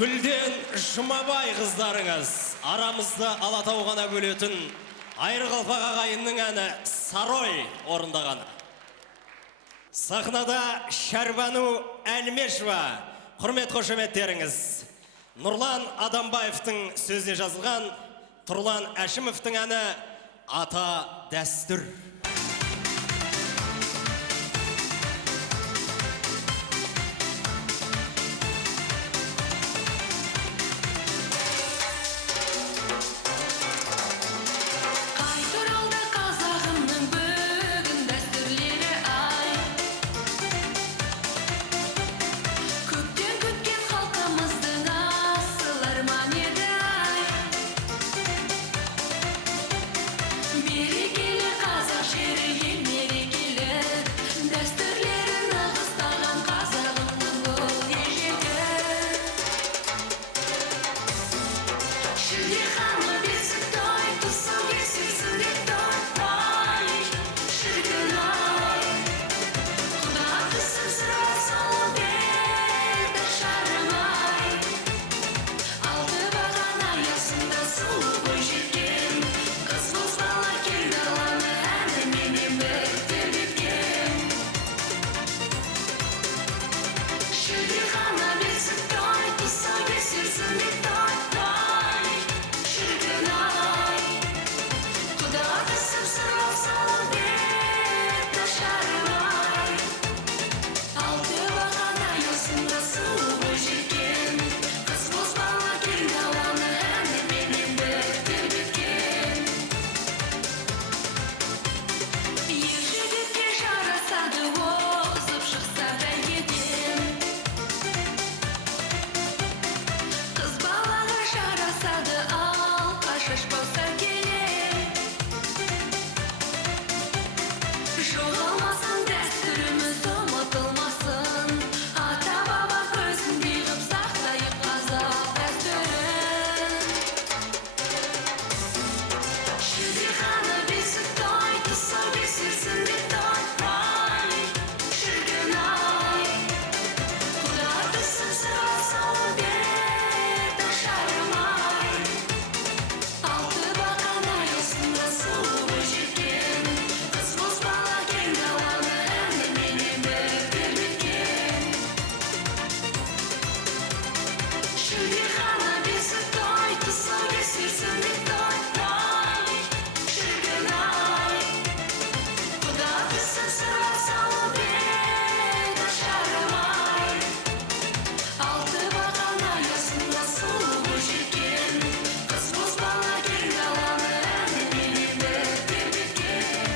Гүлден Жұмабай қыздарыңыз арамызды Алатау ғана бөлетін Айырқалпақ ағайынның әні Сарой орындағаны. Сахнада Шәрбану Әлмешева, құрмет қошеметтеріңіз. Нұрлан Адамбаевтың сөзіне жазылған Тұрлан Әшімовтың әні Ата дәстүр. Мерекелі қазақ жері ел мерекелі, дәстүрлерін ығыстаған қазағымның бұл ежелгі. Шілдеханы бесік той, тұсау кесілсін деп той, шіркін ай. Құда түсіп сыра салып еді шарымай. Алты баған аясында сұлу бой жеткен, қыз бозбала кел даланы әніменен бір тербеткен. Шілдехана бесік той, тұсау кесілсін деп той, шіркін ай. Құда түсіп сыра салып еді шарымай. Алты баған аясында сұлу бой жеткен, қыз бозбала кел даланы әніменен бір тербеткен. Ер жігітке жарасады озып шықса бәйгеден, қыз балаға жарасады алқа шашпаса келе. Жоғалмасын дәстүріміз, ұмытылмасын, ата баба көзін биғып сақтайық қазақ дәстүрін. Шілдехана бесік той, тұсау кесілсін деп той, шіркін ай. Құда түсіп сыра салып еді шарымай. Алты баған аясында сұлу бой жеткен, қыз бозбала кел даланы әніменен бір тербеткен. Шілдехана бесік той, тұсау кесілсін деп той, шіркін ай. Құда түсіп сыра салып еді шарымай. Алты баған аясында сұлу бой жеткен, қыз бозбала кел даланы әніменен бір тербеткен.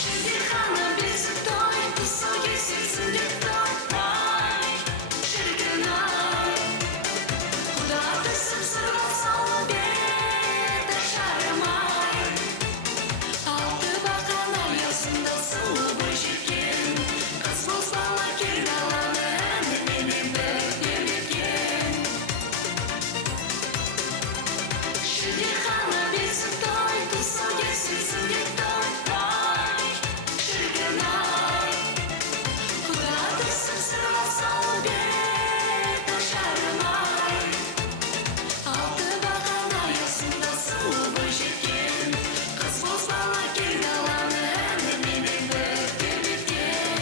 Шілдехана бесік той, тұсау кесілсін деп той, шіркін ай. Құда түсіп сыра салып еді шарымай. Алты баған аясында сұлу бой жеткен, қыз бозбала кел даланы әніменен бір тербеткен. Шілдехана бесік той, тұсау кесілсін деп той, шіркін ай. Құда түсіп сыра салып еді шарымай. Алты баған аясында сұлу бой жеткен, қыз бозбала кел даланы әніменен бір тербеткен.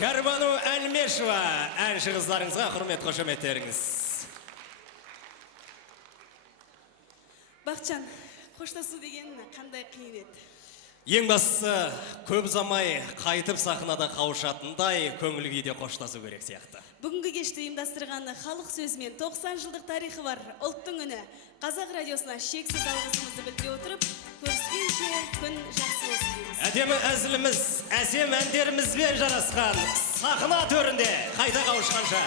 Шәрбану Әлмешева, әнші қыздарыңызға құрмет қошеметтеріңіз. Бақытжан, қоштасу деген қандай қиын еді? Ең бастысы, көп ұзамай қайтып сахнада қауышатындай көңіл күйде қоштасу керек сияқты. Бүгінгі кешті ұйымдастырғаны халық сөзімен 90 жылдық тарихы бар ұлттың үні Қазақ радиосына шексіз алғысымызды білдіре отырып, көріскенше күн жақсы болсын дейміз. Әдемі әзіліміз, әсем әндерімізбен жарасқан сахна төрінде қайта қауышқанша